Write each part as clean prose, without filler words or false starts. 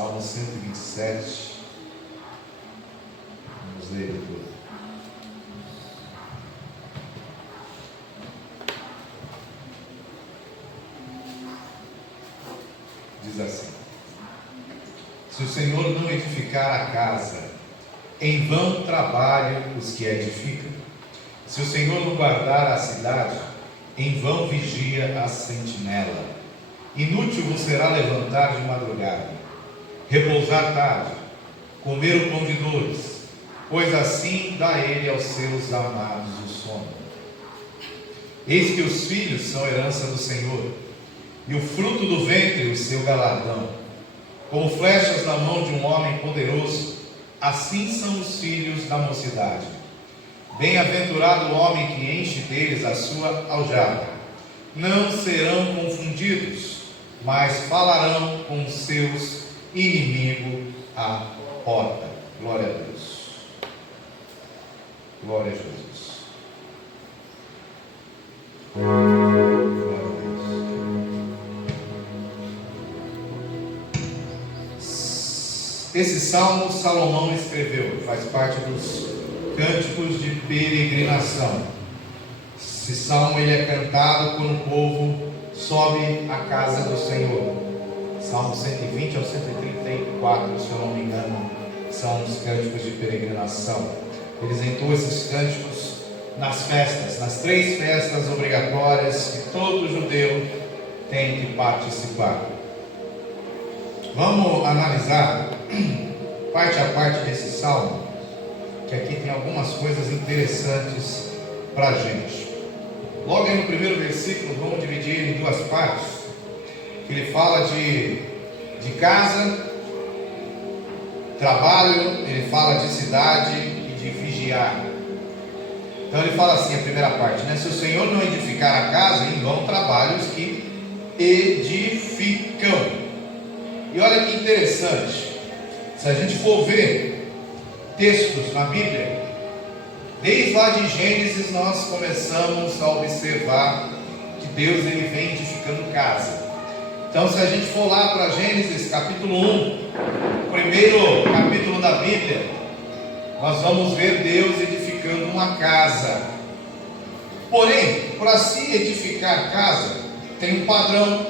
Salmo 127. Vamos ler ele todo. Diz assim: se o Senhor não edificar a casa, em vão trabalham os que a edificam. Se o Senhor não guardar a cidade, em vão vigia a sentinela. Inútil vos será levantar de madrugada, repousar tarde, comer o pão de dores, pois assim dá ele aos seus amados o sono. Eis que os filhos são herança do Senhor, e o fruto do ventre o seu galardão. Como flechas na mão de um homem poderoso, assim são os filhos da mocidade. Bem-aventurado o homem que enche deles a sua aljava. Não serão confundidos, mas falarão com seus inimigos à porta. Glória a Deus. Glória a Jesus. Glória a Deus. Esse salmo Salomão escreveu, faz parte dos cânticos de peregrinação. Esse salmo ele é cantado quando o povo sobe à casa do Senhor. Salmo 120 ao 134, se eu não me engano, são os cânticos de peregrinação. Eles entoam esses cânticos nas festas, nas 3 festas obrigatórias que todo judeu tem que participar. Vamos analisar parte a parte desse salmo, que aqui tem algumas coisas interessantes para a gente. Logo aí no primeiro versículo, vamos dividir ele em 2 partes, que ele fala de casa, trabalho, ele fala de cidade e de vigiar. Então ele fala assim, a primeira parte, né? Se o Senhor não edificar a casa, em vão trabalham os que edificam. E olha que interessante, se a gente for ver textos na Bíblia, desde lá de Gênesis nós começamos a observar que Deus ele vem edificando casa. Então se a gente for lá para Gênesis capítulo 1, o primeiro capítulo da Bíblia, nós vamos ver Deus edificando uma casa. Porém, para se edificar casa, tem um padrão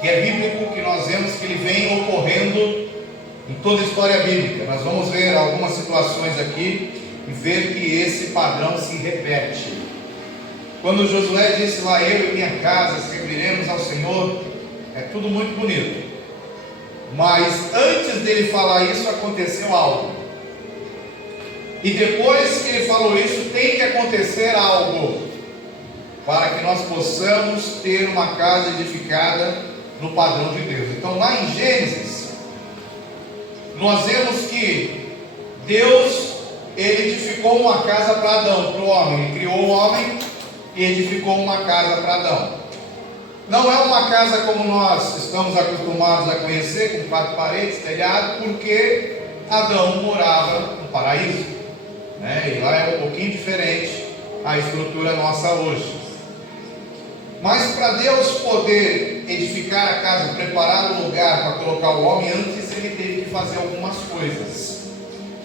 que é bíblico, que nós vemos que ele vem ocorrendo em toda a história bíblica. Nós vamos ver algumas situações aqui e ver que esse padrão se repete. Quando Josué disse lá, eu e minha casa serviremos ao Senhor, é tudo muito bonito. Mas antes dele falar isso, aconteceu algo. E depois que ele falou isso, tem que acontecer algo, para que nós possamos ter uma casa edificada no padrão de Deus. Então lá em Gênesis, nós vemos que Deus, ele edificou uma casa para Adão, para o homem. Ele criou o homem e edificou uma casa para Adão. Não é uma casa como nós estamos acostumados a conhecer, com 4 paredes, telhado, porque Adão morava no paraíso, né? E lá é um pouquinho diferente a estrutura nossa hoje. Mas para Deus poder edificar a casa, preparar o lugar para colocar o homem, antes ele teve que fazer algumas coisas.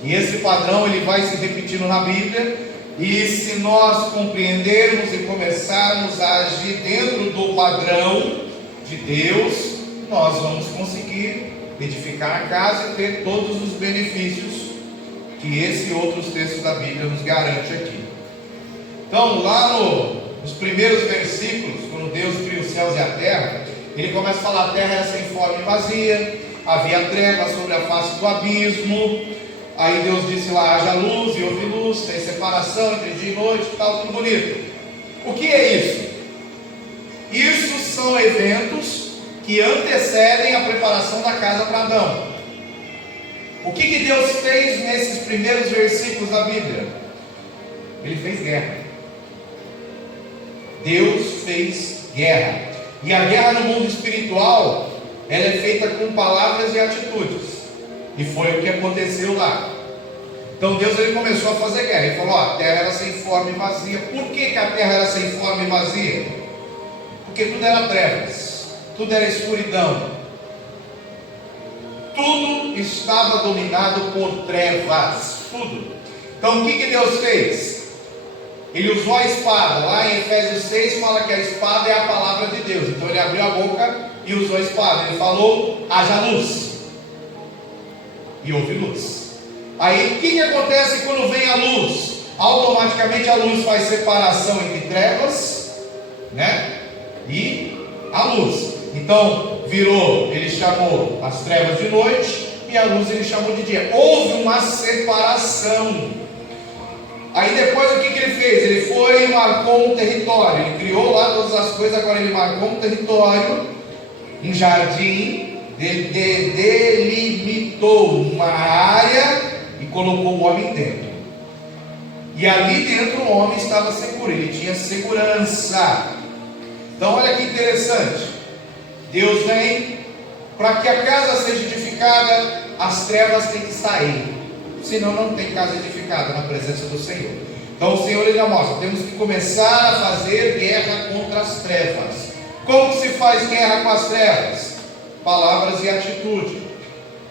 E esse padrão ele vai se repetindo na Bíblia. E se nós compreendermos e começarmos a agir dentro do padrão de Deus, nós vamos conseguir edificar a casa e ter todos os benefícios que esse e outros textos da Bíblia nos garante aqui. Então lá nos primeiros versículos, quando Deus cria os céus e a terra, ele começa a falar: a terra era sem forma e vazia, havia trevas sobre a face do abismo. Aí Deus disse lá: haja luz, e houve luz, sem separação entre dia e noite, tal, tudo bonito. O que é isso? Isso são eventos que antecedem a preparação da casa para Adão. O que Deus fez nesses primeiros versículos da Bíblia? Ele fez guerra. Deus fez guerra. E a guerra no mundo espiritual, ela é feita com palavras e atitudes. E foi o que aconteceu lá. Então Deus ele começou a fazer guerra. Ele falou: a terra era sem forma e vazia. Por que a terra era sem forma e vazia? Porque tudo era trevas, tudo era escuridão. tudo estava dominado por trevas, tudo. Então o que Deus fez? Ele usou a espada. Lá em Efésios 6 fala que a espada é a palavra de Deus. Então ele abriu a boca e usou a espada. Ele falou: haja luz, e houve luz. Aí o que acontece quando vem a luz? Automaticamente a luz faz separação entre trevas, né, e a luz. Então virou, ele chamou as trevas de noite e a luz ele chamou de dia. Houve uma separação. Aí depois o que ele fez? Ele foi e marcou um território. Ele criou lá todas as coisas, agora ele marcou um território, um jardim, delimitou uma área e colocou o homem dentro. E ali dentro o homem estava seguro, ele tinha segurança. Então olha que interessante. Deus vem, para que a casa seja edificada, as trevas têm que sair. Senão não tem casa edificada na presença do Senhor. Então o Senhor ele já mostra, temos que começar a fazer guerra contra as trevas. Como que se faz guerra com as trevas? Palavras e atitude.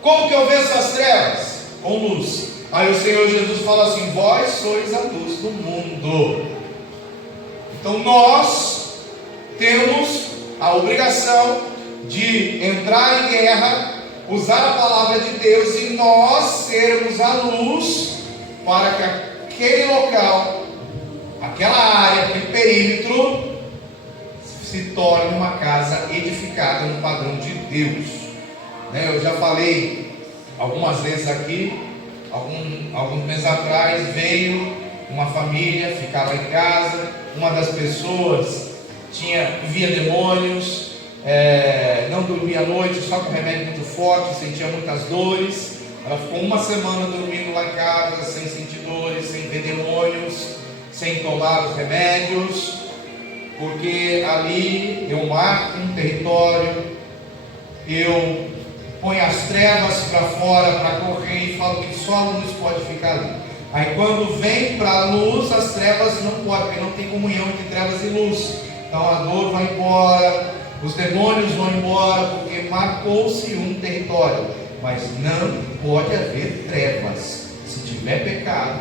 Como que eu venço as trevas? Com luz. Aí o Senhor Jesus fala assim: vós sois a luz do mundo. Então nós temos a obrigação de entrar em guerra, usar a palavra de Deus e nós sermos a luz para que aquele local, aquela área, aquele perímetro se torne uma casa edificada no padrão de Deus. Eu já falei algumas vezes aqui, alguns meses atrás, veio uma família, ficava em casa, uma das pessoas via demônios, não dormia à noite, só com remédio muito forte, sentia muitas dores. Ela ficou uma semana dormindo lá em casa, sem sentir dores, sem ver demônios, sem tomar os remédios, porque ali eu marco um território, eu ponho as trevas para fora para correr e falo que só a luz pode ficar ali. Aí quando vem para a luz, as trevas não podem, porque não tem comunhão entre trevas e luz. Então a dor vai embora, os demônios vão embora, porque marcou-se um território. Mas não pode haver trevas. Se tiver pecado,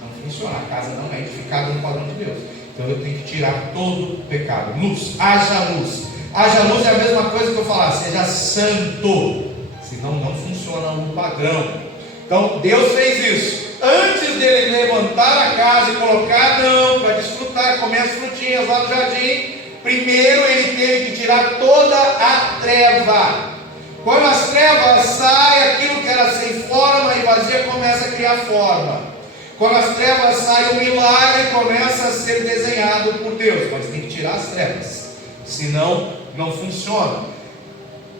não funciona. A casa não é edificada no padrão de Deus. Então eu tenho que tirar todo o pecado. Luz, haja luz. Haja luz é a mesma coisa que eu falar, seja santo. Senão não funciona o padrão. Então Deus fez isso. Antes dele levantar a casa e colocar Adão para desfrutar, comer as frutinhas lá no jardim, primeiro ele teve que tirar toda a treva. Quando as trevas saem, aquilo que era sem forma e vazia começa a criar forma. Quando as trevas saem, o milagre começa a ser desenhado por Deus. Mas tem que tirar as trevas, senão não funciona.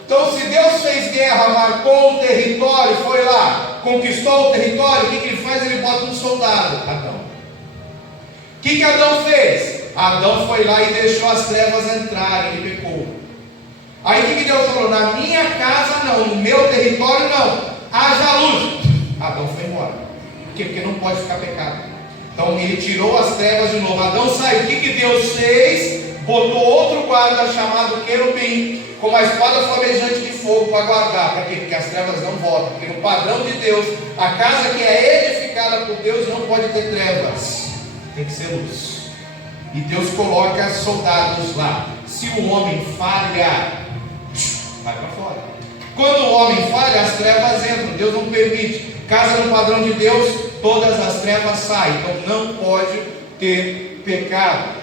Então se Deus fez guerra, marcou um território, foi lá, conquistou o território, o que ele faz? Ele bota um soldado, Adão. O que Adão fez? Adão foi lá e deixou as trevas entrarem, ele pecou. Aí o que Deus falou? Na minha casa não, no meu território não, haja luz. Adão foi embora. Por quê? Porque não pode ficar pecado. Então ele tirou as trevas de novo. Adão saiu. O que Deus fez? Botou outro guarda chamado querubim, com uma espada flamejante de fogo para guardar. Para quê? Porque as trevas não voltam. Porque no padrão de Deus, a casa que é edificada por Deus não pode ter trevas, tem que ser luz. E Deus coloca soldados lá. Se o homem falha, vai para fora. Quando o homem falha, as trevas entram. Deus não permite. Casa no padrão de Deus, todas as trevas saem. Então não pode ter pecado.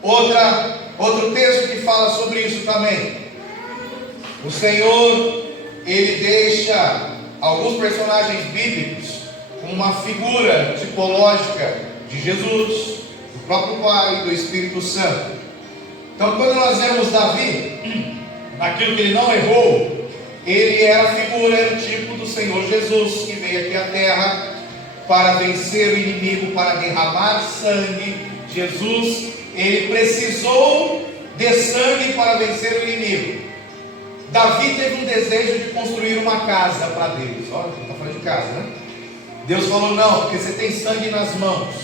Outro texto que fala sobre isso também. O Senhor, ele deixa alguns personagens bíblicos com uma figura tipológica de Jesus, do próprio Pai, do Espírito Santo. Então quando nós vemos Davi, naquilo que ele não errou, ele era a figura, era o tipo do Senhor Jesus, que veio aqui à terra para vencer o inimigo, para derramar sangue. Jesus, ele precisou de sangue para vencer o inimigo. Davi teve um desejo de construir uma casa para Deus. Olha, está falando de casa, né? Deus falou: não, porque você tem sangue nas mãos.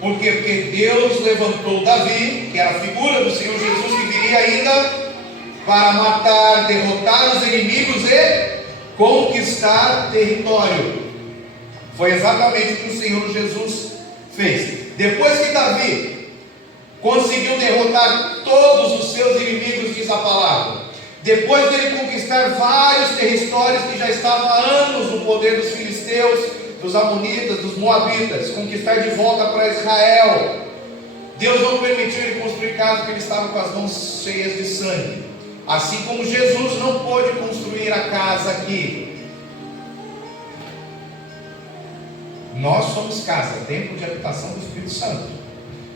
Por quê? Porque Deus levantou Davi, que era a figura do Senhor Jesus, que viria ainda para matar, derrotar os inimigos e conquistar território. Foi exatamente o que o Senhor Jesus fez. Depois que Davi conseguiu derrotar todos os seus inimigos, diz a palavra, depois dele conquistar vários territórios que já estavam há anos no poder dos filisteus, dos amonitas, dos moabitas, conquistar de volta para Israel, Deus não permitiu ele construir casa porque ele estava com as mãos cheias de sangue. Assim como Jesus não pôde construir a casa aqui, nós somos casa, templo de habitação do Espírito Santo.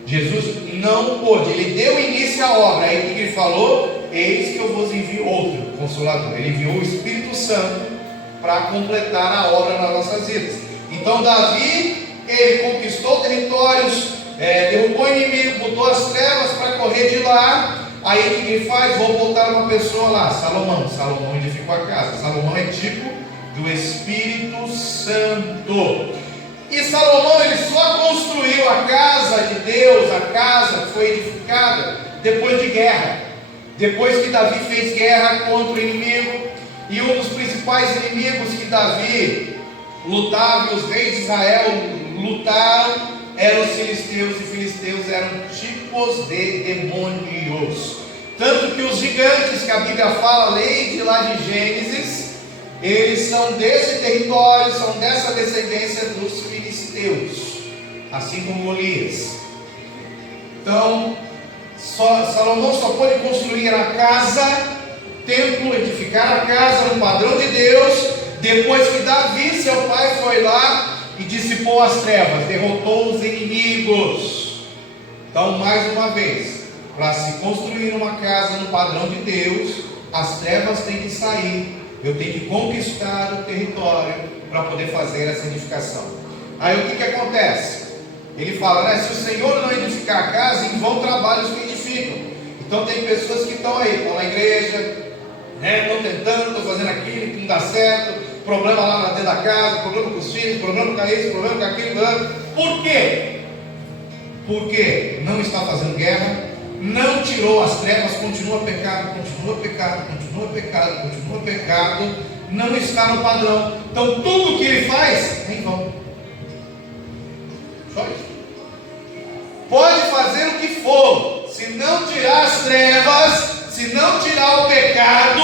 Jesus não pôde, ele deu início à obra. Aí o que ele falou? Eis que eu vos envio outro Consolador. Ele enviou o Espírito Santo para completar a obra nas nossas vidas. Então Davi, ele conquistou territórios, derrubou o inimigo, botou as trevas para correr de lá. Aí o que ele faz? Vou botar uma pessoa lá, Salomão. Salomão edificou a casa. Salomão é tipo do Espírito Santo. E Salomão, ele só construiu a casa de Deus, a casa que foi edificada depois de guerra. Depois que Davi fez guerra contra o inimigo, e um dos principais inimigos que Davi lutava, e os reis de Israel lutaram, eram os filisteus, e filisteus eram tipos de demônios. Tanto que os gigantes que a Bíblia fala, lei de lá de Gênesis, eles são desse território, são dessa descendência dos filisteus, assim como Golias. Então, Salomão só pôde construir a casa, templo, edificar a casa no padrão de Deus, depois que Davi, seu pai, foi lá e dissipou as trevas, derrotou os inimigos. Então, mais uma vez, para se construir uma casa no padrão de Deus, as trevas têm que sair. Eu tenho que conquistar o território para poder fazer essa edificação. Aí o que acontece? Ele fala, se o Senhor não edificar a casa, em vão trabalhos que edificam. Então tem pessoas que estão aí, estão na igreja, estão tentando, estão fazendo aquilo que não dá certo, problema lá dentro da casa, problema com os filhos, problema com isso, problema com aquilo. Por quê? Porque não está fazendo guerra, não tirou as trevas, continua pecado, continua pecado, continua pecado, continua pecado, não está no padrão. Então tudo que ele faz é em vão. Só isso. Pode fazer o que for, se não tirar as trevas, se não tirar o pecado,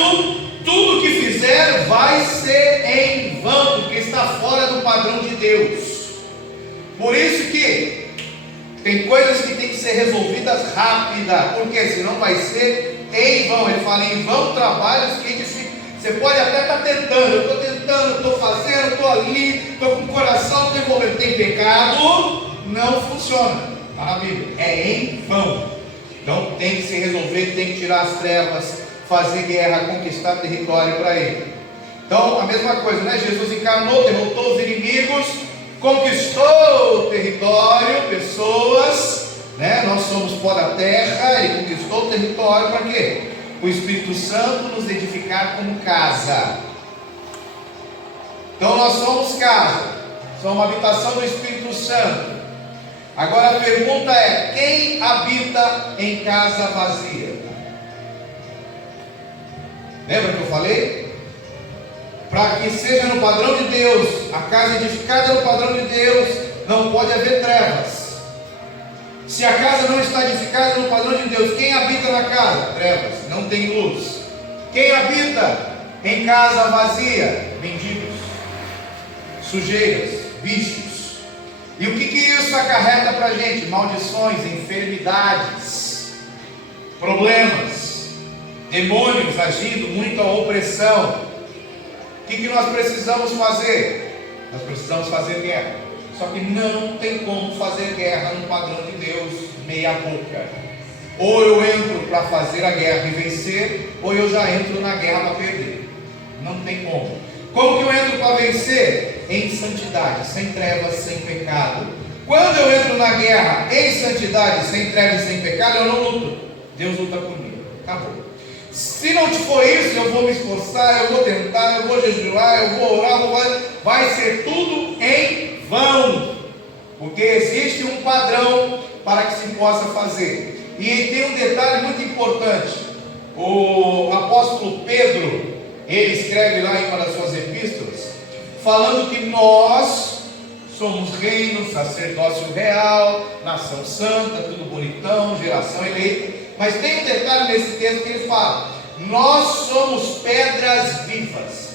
tudo que fizer vai ser em vão, porque está fora do padrão de Deus. Por isso que tem coisas que tem que ser resolvidas rápida, porque senão vai ser em vão. Ele fala em vão trabalhos que edificam. Você pode até estar tentando, eu estou tentando, estou fazendo, estou ali, estou com o coração, estou envolvido. Tem pecado, não funciona. Está na Bíblia, é em vão. Então tem que se resolver, tem que tirar as trevas, fazer guerra, conquistar território para ele. Então a mesma coisa, Jesus encarnou, derrotou os inimigos, conquistou o território, pessoas, nós somos pó da terra, ele conquistou o território para quê? O Espírito Santo nos edificar como casa. Então nós somos casa, somos uma habitação do Espírito Santo. Agora a pergunta é: quem habita em casa vazia? Lembra que eu falei? Para que seja no padrão de Deus, a casa edificada no padrão de Deus, não pode haver trevas. Se a casa não está edificada no padrão de Deus, quem habita na casa? Trevas, não tem luz. Quem habita em casa vazia? Mendigos, sujeiras, bichos. E o que isso acarreta para a gente? Maldições, enfermidades, problemas, demônios agindo, muita opressão. O que nós precisamos fazer? Nós precisamos fazer guerra. Só que não tem como fazer guerra no padrão de Deus meia boca. Ou eu entro para fazer a guerra e vencer, ou eu já entro na guerra para perder. Não tem como. Como que eu entro para vencer? Em santidade, sem trevas, sem pecado. Quando eu entro na guerra em santidade, sem trevas e sem pecado, eu não luto. Deus luta comigo. Acabou. Se não for isso, eu vou me esforçar, eu vou tentar, eu vou jejuar, eu vou orar, vai ser tudo em vão. Porque existe um padrão para que se possa fazer. E tem um detalhe muito importante. O apóstolo Pedro, ele escreve lá em uma das suas epístolas, falando que nós somos reino, sacerdócio real, nação santa, tudo bonitão, geração eleita. Mas tem um detalhe nesse texto que ele fala: nós somos pedras vivas.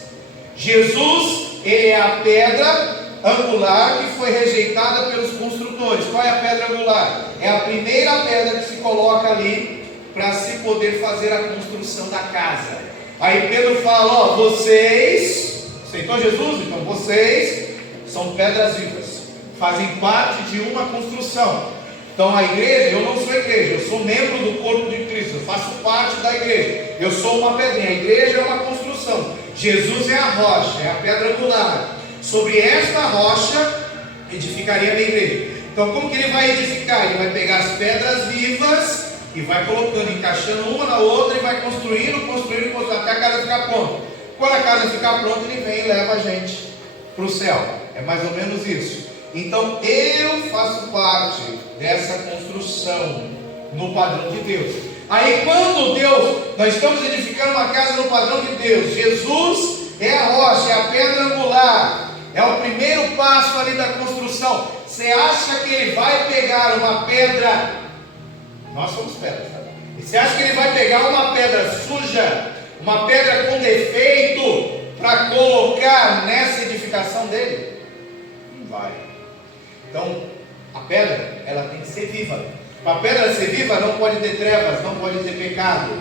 Jesus, ele é a pedra angular que foi rejeitada pelos construtores. Qual é a pedra angular? É a primeira pedra que se coloca ali para se poder fazer a construção da casa. Aí Pedro fala: ó, vocês, aceitou Jesus? Então vocês são pedras vivas, fazem parte de uma construção. Então a igreja, eu não sou igreja, eu sou membro do corpo de Cristo, eu faço parte da igreja, eu sou uma pedrinha. A igreja é uma construção, Jesus é a rocha, é a pedra angular. Sobre esta rocha edificaria a minha igreja. Então como que ele vai edificar? Ele vai pegar as pedras vivas e vai colocando, encaixando uma na outra, e vai construindo, até a casa ficar pronta. Quando a casa ficar pronta, ele vem e leva a gente para o céu. É mais ou menos isso. Então eu faço parte dessa construção no padrão de Deus. Aí quando nós estamos edificando uma casa no padrão de Deus, Jesus é a rocha, é a pedra angular, é o primeiro passo ali da construção. Você acha que ele vai pegar uma pedra? Nós somos pedras, tá? E você acha que ele vai pegar uma pedra suja, uma pedra com defeito, para colocar nessa edificação dele? Não vai. Então, a pedra, ela tem que ser viva. Para a pedra ser viva, não pode ter trevas, não pode ter pecado.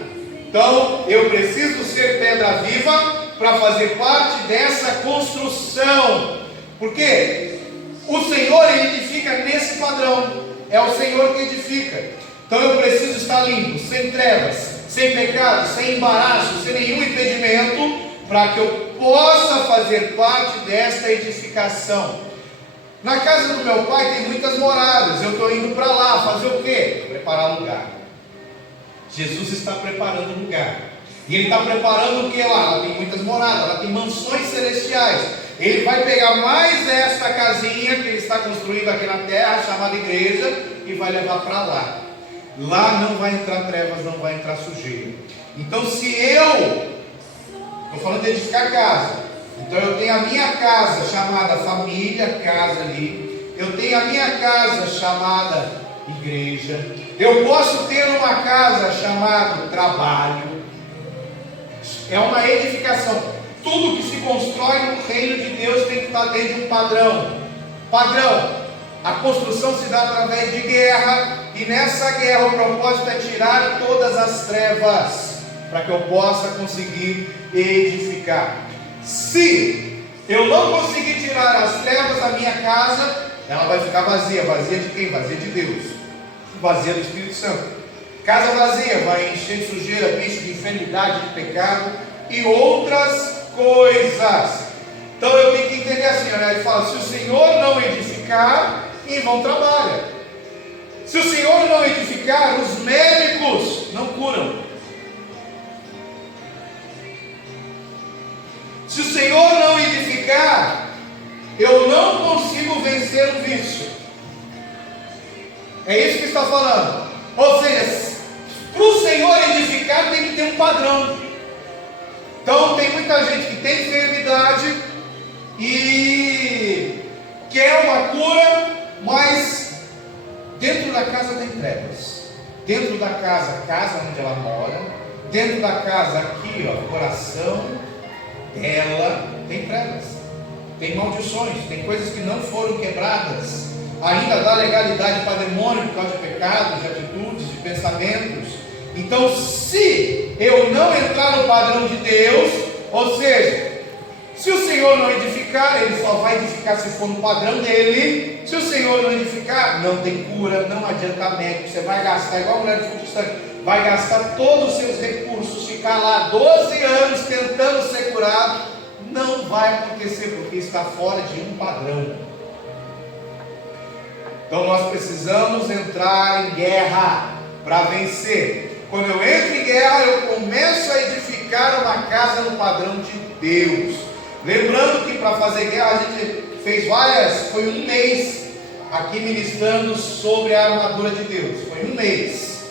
Então, eu preciso ser pedra viva para fazer parte dessa construção. Porque o Senhor edifica nesse padrão. É o Senhor que edifica. Então, eu preciso estar limpo, sem trevas, sem pecado, sem embaraço, sem nenhum impedimento, para que eu possa fazer parte desta edificação. Na casa do meu pai tem muitas moradas. Eu estou indo para lá fazer o quê? Preparar lugar. Jesus está preparando lugar. E Ele está preparando o que lá? Ela tem muitas moradas, ela tem mansões celestiais. Ele vai pegar mais esta casinha que Ele está construindo aqui na terra, chamada igreja, e vai levar para lá. Lá não vai entrar trevas, não vai entrar sujeira. Então se eu estou falando de edificar casa, então eu tenho a minha casa chamada família, casa ali. Eu tenho a minha casa chamada igreja. Eu posso ter uma casa chamada trabalho. É uma edificação. Tudo que se constrói no reino de Deus tem que estar dentro de um padrão. Padrão. A construção se dá através de guerra. E nessa guerra o propósito é tirar todas as trevas, para que eu possa conseguir edificar. Se eu não conseguir tirar as trevas da minha casa, ela vai ficar vazia. Vazia de quem? Vazia de Deus. Vazia do Espírito Santo. Casa vazia vai encher de sujeira, bicho, de enfermidade, de pecado e outras coisas. Então eu tenho que entender assim, né? Ele fala: se o Senhor não edificar, em vão trabalha. Se o Senhor não edificar, os médicos não curam. Se o Senhor não edificar, eu não consigo vencer o vício. É isso que está falando. Ou seja, para o Senhor edificar tem que ter um padrão. Então tem muita gente que tem enfermidade e quer uma cura, mas dentro da casa tem trevas. Dentro da casa, a casa onde ela mora, dentro da casa aqui, ó, coração dela tem trevas, tem maldições, tem coisas que não foram quebradas, ainda dá legalidade para demônio por causa de pecados, de atitudes, de pensamentos. Então, se eu não entrar no padrão de Deus, ou seja, se o Senhor não edificar, Ele só vai edificar se for no padrão dele. Se o Senhor não edificar, não tem cura, não adianta médico, você vai gastar igual a mulher de fluxo de sangue, vai gastar todos os seus recursos, ficar lá 12 anos tentando ser curado, não vai acontecer, porque está fora de um padrão. Então nós precisamos entrar em guerra para vencer. Quando eu entro em guerra, eu começo a edificar uma casa no padrão de Deus. Lembrando que para fazer guerra a gente fez foi um mês aqui ministrando sobre a armadura de Deus. Foi um mês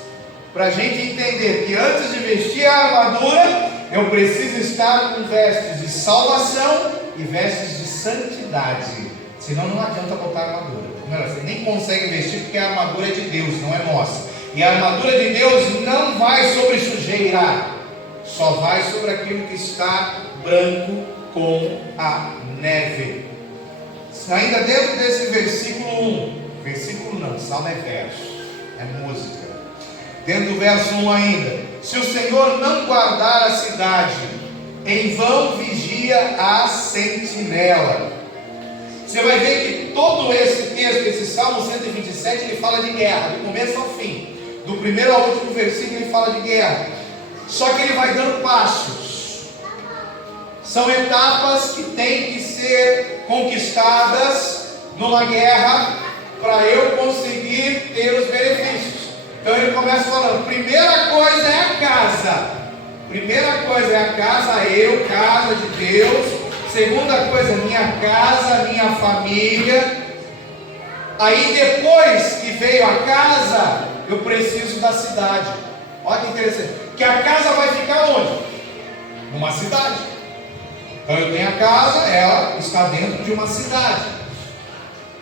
para a gente entender que antes de vestir a armadura, eu preciso estar com vestes de salvação e vestes de santidade. Senão não adianta botar armadura. Você nem consegue vestir porque a armadura é de Deus, não é nossa. E a armadura de Deus não vai sobre sujeira, só vai sobre aquilo que está branco com a neve. Ainda dentro desse versículo 1, versículo não, salmo é verso, é música. Dentro do verso 1 ainda: se o Senhor não guardar a cidade, em vão vigia a sentinela. Você vai ver que todo esse texto, esse Salmo 127, ele fala de guerra, do começo ao fim. Do primeiro ao último versículo ele fala de guerra. Só que ele vai dando passos. São etapas que têm que ser conquistadas numa guerra para eu conseguir ter os benefícios. Então ele começa falando: primeira coisa é a casa. Primeira coisa é a casa, eu, casa de Deus. Segunda coisa, minha casa, minha família. Aí depois que veio a casa, eu preciso da cidade. Olha que interessante, que a casa vai ficar onde? Numa cidade. Então eu tenho a casa, ela está dentro de uma cidade.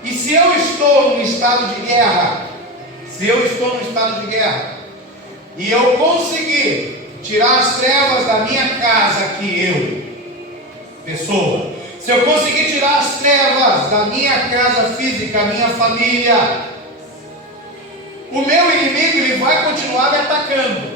E se eu estou num estado de guerra, e eu conseguir tirar as trevas da minha casa, pessoa, se eu conseguir tirar as trevas da minha casa física, minha família, o meu inimigo ele vai continuar me atacando.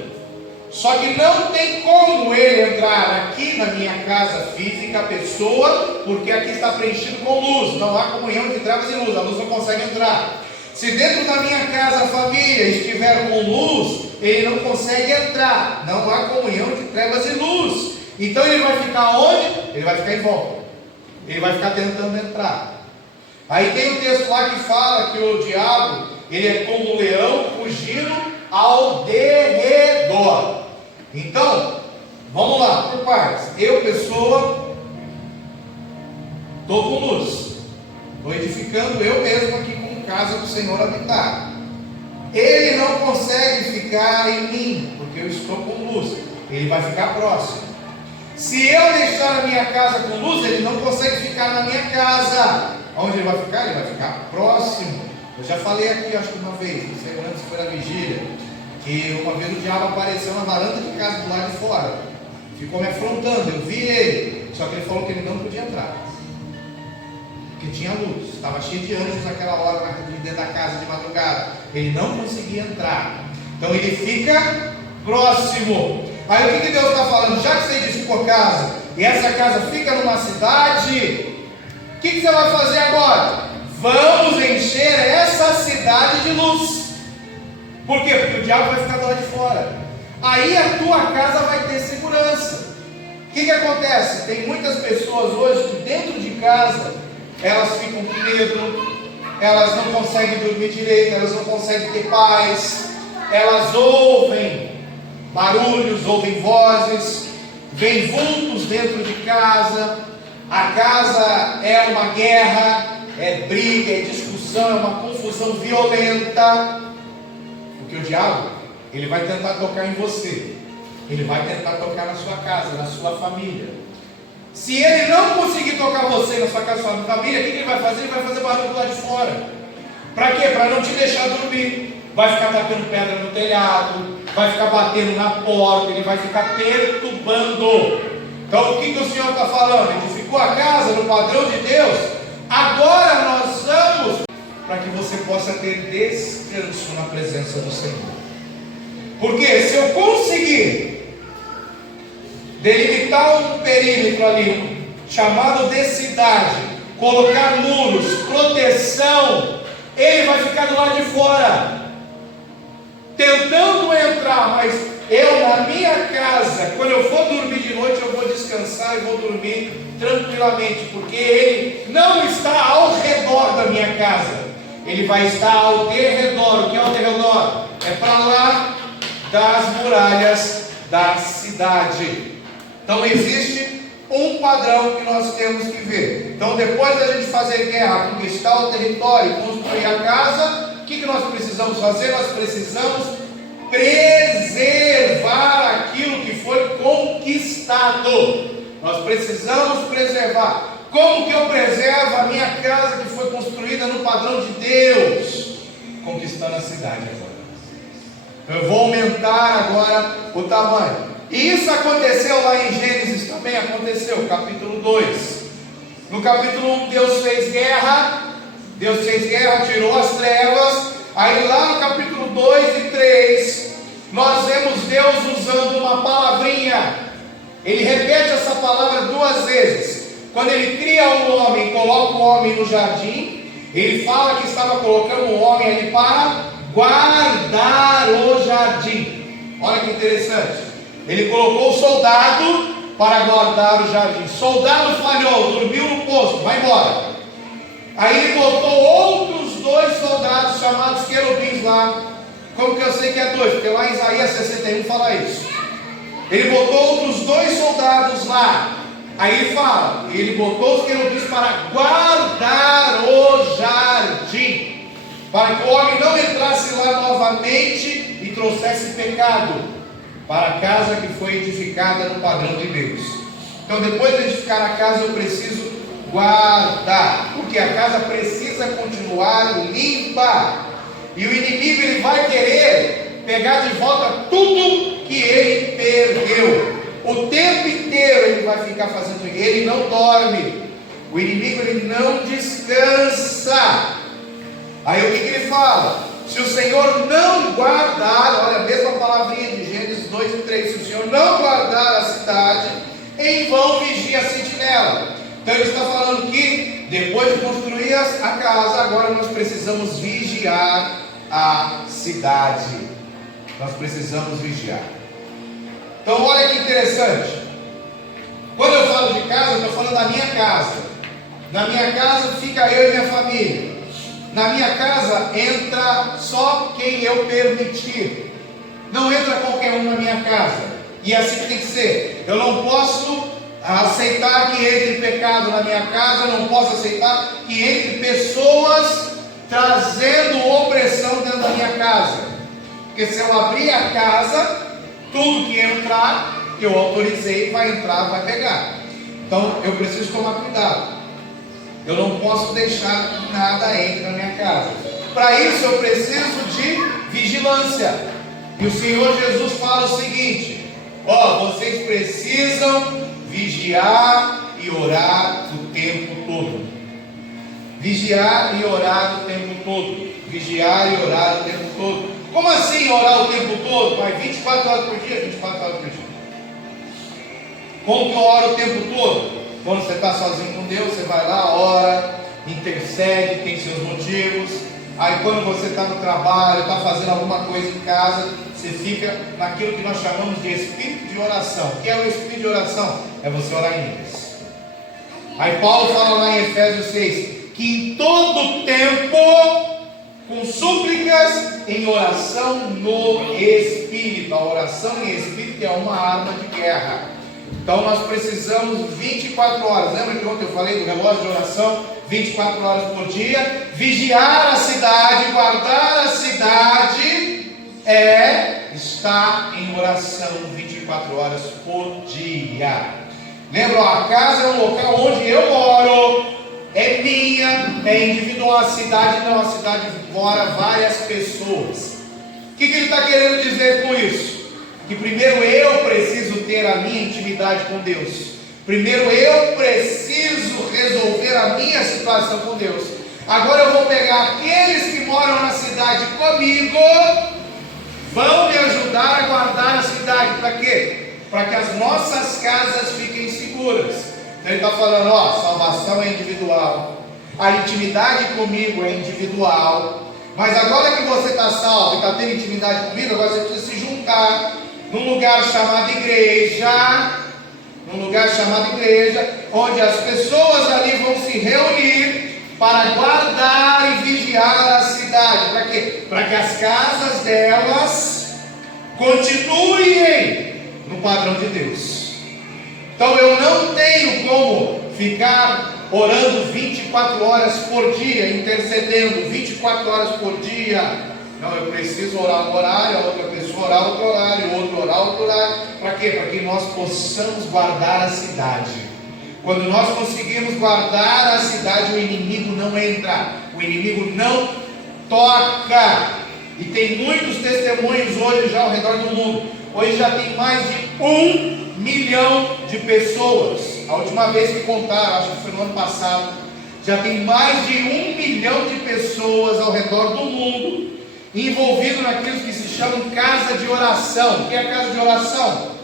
Só que não tem como ele entrar aqui na minha casa física, pessoa, porque aqui está preenchido com luz. Não há comunhão entre trevas e luz, a luz não consegue entrar. Se dentro da minha casa, família, estiver com luz, ele não consegue entrar. Não há comunhão entre trevas e luz. Então ele vai ficar onde? Ele vai ficar em volta. Ele vai ficar tentando entrar. Aí tem um texto lá que fala que o diabo, ele é como um leão fugindo ao derredor. Então, vamos lá, por partes. Eu, pessoa, estou com luz. Estou edificando eu mesmo aqui como casa do Senhor habitar. Ele não consegue ficar em mim, porque eu estou com luz. Ele vai ficar próximo. Se eu deixar a minha casa com luz, ele não consegue ficar na minha casa. Onde ele vai ficar? Ele vai ficar próximo. Eu já falei aqui, acho que uma vez, não sei quando foi na vigília, que uma vez o diabo apareceu na varanda de casa do lado de fora. Ficou me afrontando, eu vi ele. Só que ele falou que ele não podia entrar, porque tinha luz. Estava cheio de anjos naquela hora, dentro da casa de madrugada. Ele não conseguia entrar. Então ele fica próximo. Aí o que Deus está falando? Já que você edificou casa, e essa casa fica numa cidade, o que você vai fazer agora? Vamos encher essa cidade de luz. Por quê? Porque o diabo vai ficar do lado de fora. Aí a tua casa vai ter segurança. O que acontece? Tem muitas pessoas hoje que dentro de casa, elas ficam com medo, elas não conseguem dormir direito, elas não conseguem ter paz, elas ouvem barulhos, ouvem vozes, vêm vultos dentro de casa. A casa é uma guerra, é briga, é discussão, é uma confusão violenta. Porque o diabo, ele vai tentar tocar em você, ele vai tentar tocar na sua casa, na sua família. Se ele não conseguir tocar você na sua casa, na sua família, o que ele vai fazer? Ele vai fazer barulho lá de fora. Para quê? Para não te deixar dormir. Vai ficar tacando pedra no telhado, vai ficar batendo na porta, ele vai ficar perturbando. Então o que o Senhor está falando? Edificou a casa no padrão de Deus. Agora nós vamos para que você possa ter descanso na presença do Senhor. Porque se eu conseguir delimitar um perímetro ali, chamado de cidade, colocar muros, proteção, ele vai ficar do lado de fora, tentando entrar, mas eu na minha casa, quando eu for dormir de noite, eu vou descansar e vou dormir tranquilamente, porque ele não está ao redor da minha casa, ele vai estar ao derredor. O que é ao derredor? É para lá das muralhas da cidade. Então existe um padrão que nós temos que ver. Então depois da gente fazer guerra, conquistar o território, construir a casa, o que nós precisamos fazer? Nós precisamos preservar aquilo que foi conquistado. cuidado. Nós precisamos preservar. Como que eu preservo a minha casa que foi construída no padrão de Deus? Conquistando a cidade agora. Eu vou aumentar agora o tamanho. E isso aconteceu lá em Gênesis também, aconteceu, capítulo 2. No capítulo 1, Deus fez guerra, tirou as trevas. Aí lá no capítulo 2 e 3, nós vemos Deus usando uma palavrinha. Ele repete essa palavra 2 vezes. Quando ele cria um homem, coloca o homem no jardim, ele fala que estava colocando o homem ali para guardar o jardim. Olha que interessante. Ele colocou o soldado para guardar o jardim. Soldado falhou, dormiu no posto, vai embora. Aí ele botou outros 2 soldados chamados querubins lá. Como que eu sei que é 2? Porque lá em Isaías 61 fala isso. Ele botou outros 2 soldados lá. Aí ele fala, ele botou os querubins para guardar o jardim, para que o homem não entrasse lá novamente e trouxesse pecado para a casa que foi edificada no padrão de Deus. Então, depois de edificar a casa, eu preciso guardar, porque a casa precisa continuar limpa. E o inimigo, ele vai querer pegar de volta tudo que ele perdeu. O tempo inteiro ele vai ficar fazendo isso. Ele não dorme. O inimigo, ele não descansa. Aí o que ele fala? Se o Senhor não guardar, olha a mesma palavrinha de Gênesis 2 e 3, se o Senhor não guardar a cidade, em vão vigia a sentinela. Então ele está falando que depois de construir a casa, agora nós precisamos vigiar a cidade. Nós precisamos vigiar. Então olha que interessante. Quando eu falo de casa, eu estou falando da minha casa. Na minha casa fica eu e minha família. Na minha casa entra só quem eu permitir. Não entra qualquer um na minha casa. E é assim que tem que ser. Eu não posso aceitar que entre pecado na minha casa. Eu não posso aceitar que entre pessoas trazendo opressão dentro da minha casa. Porque se eu abrir a casa, tudo que entrar, eu autorizei, vai entrar, vai pegar. Então eu preciso tomar cuidado. Eu não posso deixar que nada entre na minha casa. Para isso eu preciso de vigilância. E o Senhor Jesus fala o seguinte: vocês precisam vigiar e orar o tempo todo. Vigiar e orar o tempo todo. Vigiar e orar o tempo todo. Como assim orar o tempo todo? Vai 24 horas por dia? 24 horas por dia. Como que eu oro o tempo todo? Quando você está sozinho com Deus, você vai lá, ora, intercede, tem seus motivos. Aí quando você está no trabalho, está fazendo alguma coisa em casa, você fica naquilo que nós chamamos de espírito de oração. O que é o espírito de oração? É você orar em línguas. Aí Paulo fala lá em Efésios 6, que em todo tempo, com súplicas, em oração no Espírito. A oração em Espírito é uma arma de guerra. Então nós precisamos 24 horas. Lembra que ontem eu falei do relógio de oração? 24 horas por dia. Vigiar a cidade, guardar a cidade, é estar em oração 24 horas por dia. Lembra, a casa é um local onde eu moro, é minha, é individual. A cidade não, a cidade mora várias pessoas. O que ele está querendo dizer com isso? Que primeiro eu preciso ter a minha intimidade com Deus. Primeiro eu preciso resolver a minha situação com Deus. Agora eu vou pegar aqueles que moram na cidade comigo, vão me ajudar a guardar a cidade. Para quê? Para que as nossas casas fiquem seguras. Então ele está falando, salvação é individual, a intimidade comigo é individual. Mas agora que você está salvo e está tendo intimidade comigo, agora você precisa se juntar num lugar chamado igreja, onde as pessoas ali vão se reunir para guardar e vigiar a cidade. Para quê? Para que as casas delas continuem no padrão de Deus. Então eu não tenho como ficar orando 24 horas por dia, intercedendo 24 horas por dia. Não, eu preciso orar um horário, a outra pessoa orar outro horário, outro orar outro autoridade. Para quê? Para que nós possamos guardar a cidade. Quando nós conseguimos guardar a cidade, o inimigo não entra, o inimigo não toca. E tem muitos testemunhos hoje já ao redor do mundo. Hoje já tem mais de 1 milhão de pessoas. A última vez que contaram, acho que foi no ano passado, já tem mais de 1 milhão de pessoas ao redor do mundo envolvido naquilo que se chama casa de oração. O que é casa de oração?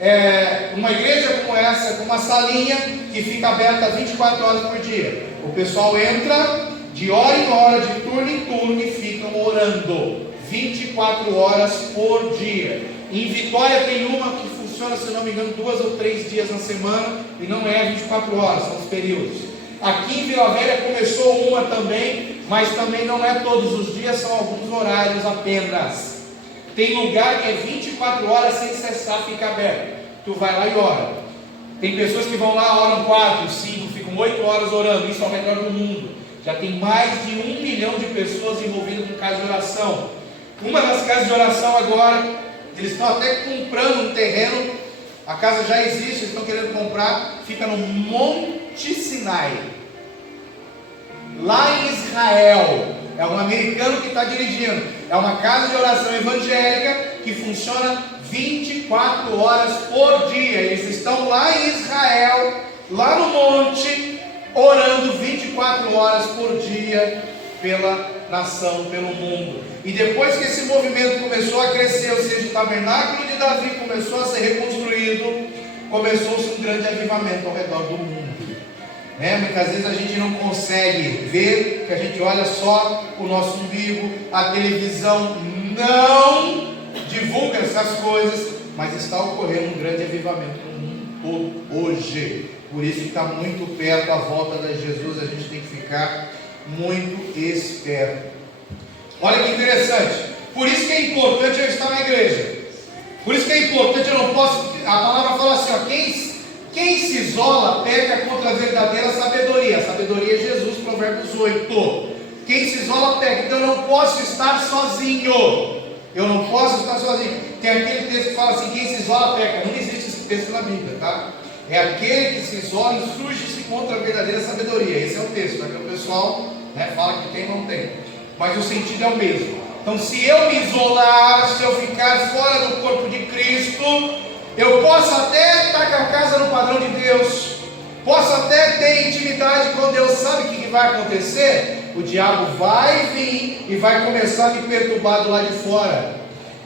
É uma igreja como essa, com uma salinha que fica aberta 24 horas por dia. O pessoal entra de hora em hora, de turno em turno, e ficam orando 24 horas por dia. Em Vitória tem uma que funciona, se não me engano, 2 ou 3 dias na semana, e não é 24 horas, são os períodos. Aqui em Vila Velha começou uma também, mas também não é todos os dias, são alguns horários apenas. Tem lugar que é 24 horas sem cessar, fica aberto. Tu vai lá e ora. Tem pessoas que vão lá, oram 4, 5, ficam 8 horas orando, isso ao redor do mundo. Já tem mais de 1 milhão de pessoas envolvidas no casa de oração. Uma das casas de oração agora, eles estão até comprando um terreno, a casa já existe, eles estão querendo comprar, fica no Monte Sinai, lá em Israel. É um americano que está dirigindo. É uma casa de oração evangélica que funciona 24 horas por dia. Eles estão lá em Israel, lá no monte, orando 24 horas por dia pela nação, pelo mundo. E depois que esse movimento começou a crescer, ou seja, o tabernáculo de Davi começou a ser reconstruído, começou-se um grande avivamento ao redor do mundo. Muitas vezes a gente não consegue ver, que a gente olha só o nosso umbigo, a televisão não divulga essas coisas, mas está ocorrendo um grande avivamento no mundo todo hoje. Por isso que está muito perto a volta de Jesus, a gente tem que ficar muito esperto. Olha que interessante, por isso que é importante eu estar na igreja, por isso que é importante, eu não posso, a palavra fala assim, ó, quem se isola peca contra a verdadeira sabedoria. A sabedoria é Jesus, Provérbios 8. Quem se isola peca. Então eu não posso estar sozinho. Eu não posso estar sozinho. Tem aquele texto que fala assim: quem se isola peca. Não existe esse texto na Bíblia, tá? É aquele que se isola e surge-se contra a verdadeira sabedoria. Esse é o texto, tá? Que o pessoal fala que tem, não tem. Mas o sentido é o mesmo. Então, se eu me isolar, se eu ficar fora do corpo de Cristo, eu posso até estar com a casa no padrão de Deus, posso até ter intimidade com Deus. Sabe o que vai acontecer? O diabo vai vir e vai começar a me perturbar do lado de fora,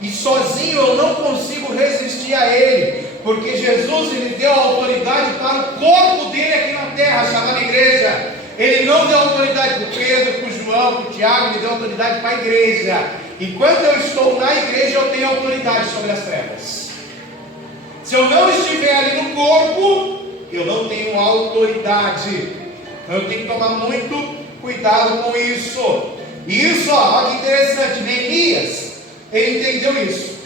e sozinho eu não consigo resistir a ele, porque Jesus, ele deu autoridade para o corpo dele aqui na terra, chamada igreja. Ele não deu autoridade para o Pedro, para o João, para o Tiago, ele deu autoridade para a igreja. Enquanto eu estou na igreja, eu tenho autoridade sobre as trevas. Se eu não estiver ali no corpo, eu não tenho autoridade. Então eu tenho que tomar muito cuidado com isso. E isso, olha que interessante, Neemias, ele entendeu isso.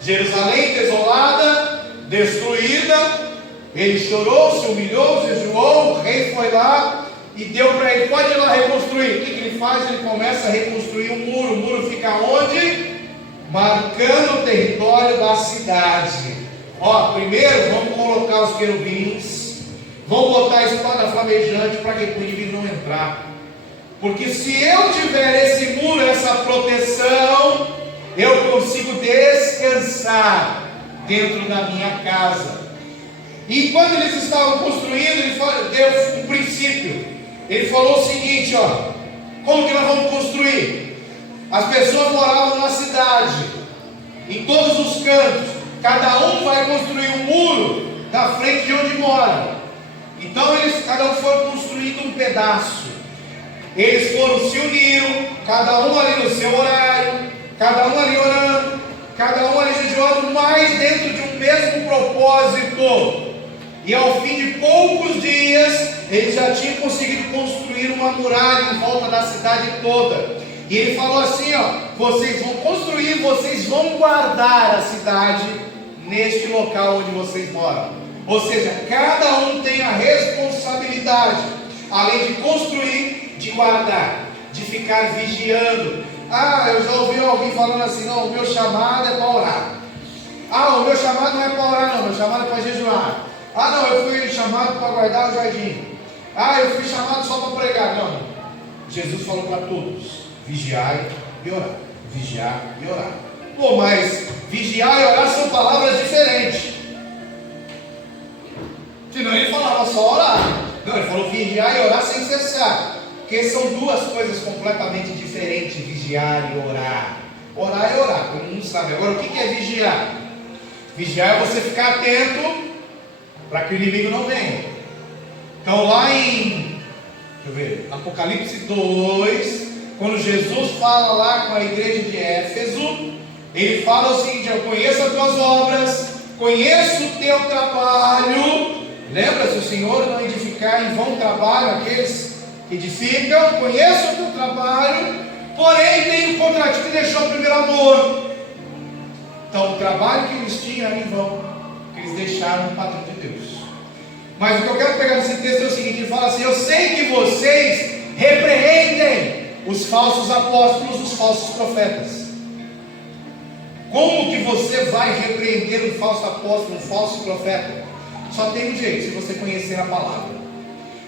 Jerusalém desolada, destruída, ele chorou, se humilhou, jejuou, o rei foi lá e deu para ele, pode ir lá reconstruir. O que ele faz? Ele começa a reconstruir um muro. O muro fica onde? Marcando o território da cidade. Primeiro vamos colocar os querubins, vamos botar a espada flamejante para que o inimigo não entrar. Porque se eu tiver esse muro, essa proteção, eu consigo descansar dentro da minha casa. E quando eles estavam construindo, ele deu um princípio. Ele falou o seguinte, como que nós vamos construir? As pessoas moravam na cidade, em todos os cantos. Cada um vai construir um muro da frente de onde mora. Então cada um foi construindo um pedaço. Eles se uniram, cada um ali no seu horário, cada um ali orando, cada um ali jejuando, mas dentro de um mesmo propósito. E ao fim de poucos dias, eles já tinham conseguido construir uma muralha em volta da cidade toda. E ele falou assim, vocês vão construir, vocês vão guardar a cidade neste local onde vocês moram. Ou seja, cada um tem a responsabilidade, além de construir, de guardar, de ficar vigiando. Eu já ouvi alguém falando assim, não, o meu chamado é para orar. Ah, o meu chamado não é para orar não, meu chamado é para jejuar. Ah não, eu fui chamado para guardar o jardim. Ah, eu fui chamado só para pregar. Não, Jesus falou para todos: vigiai e orar. Vigiar e orar. Pô, mas vigiar e orar são palavras diferentes. Senão ele falava só orar. Não, ele falou vigiar e orar sem cessar. Porque são duas coisas completamente diferentes: vigiar e orar. Orar é orar, todo mundo sabe. Agora, o que é vigiar? Vigiar é você ficar atento para que o inimigo não venha. Então lá em Apocalipse 2, quando Jesus fala lá com a igreja de Éfeso, ele fala o seguinte: eu conheço as tuas obras, conheço o teu trabalho. Lembra, se o Senhor não edificar em vão trabalho aqueles que edificam, conheço o teu trabalho, porém tenho contra ti que deixou o primeiro amor. Então o trabalho que eles tinham era em vão, que eles deixaram o padrão de Deus. Mas o que eu quero pegar nesse texto é o seguinte: ele fala assim: eu sei que vocês repreendem os falsos apóstolos, os falsos profetas. Como que você vai repreender um falso apóstolo, um falso profeta? Só tem um jeito: se você conhecer a palavra.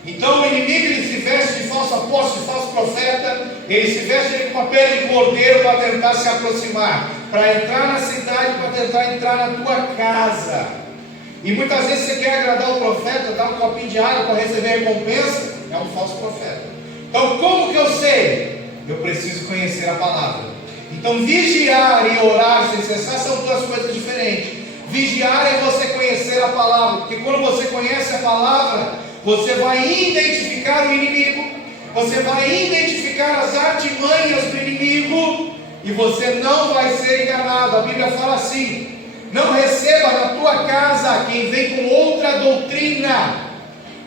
Então o inimigo, ele se veste de falso apóstolo, de falso profeta, ele se veste com uma pele de cordeiro para tentar se aproximar, para entrar na cidade, para tentar entrar na tua casa. E muitas vezes você quer agradar o profeta, dar um copinho de água para receber a recompensa, é um falso profeta. Então como que eu sei? Eu preciso conhecer a palavra. Então vigiar e orar sem cessar são duas coisas diferentes. Vigiar é você conhecer a palavra, porque quando você conhece a palavra, você vai identificar o inimigo, você vai identificar as artimanhas do inimigo, e você não vai ser enganado. A Bíblia fala assim: não receba na tua casa quem vem com outra doutrina,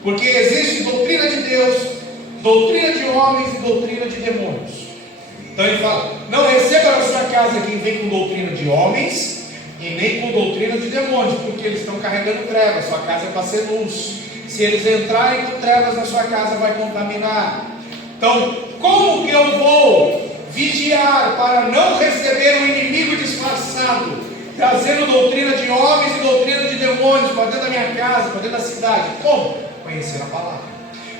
porque existe doutrina de Deus, doutrina de homens e doutrina de demônios. Então ele fala: não receba na sua casa quem vem com doutrina de homens e nem com doutrina de demônios, porque eles estão carregando trevas. Sua casa é para ser luz. Se eles entrarem com trevas na sua casa, vai contaminar. Então, como que eu vou vigiar para não receber um inimigo disfarçado, trazendo doutrina de homens e doutrina de demônios para dentro da minha casa, para dentro da cidade? Como? Conhecer a palavra.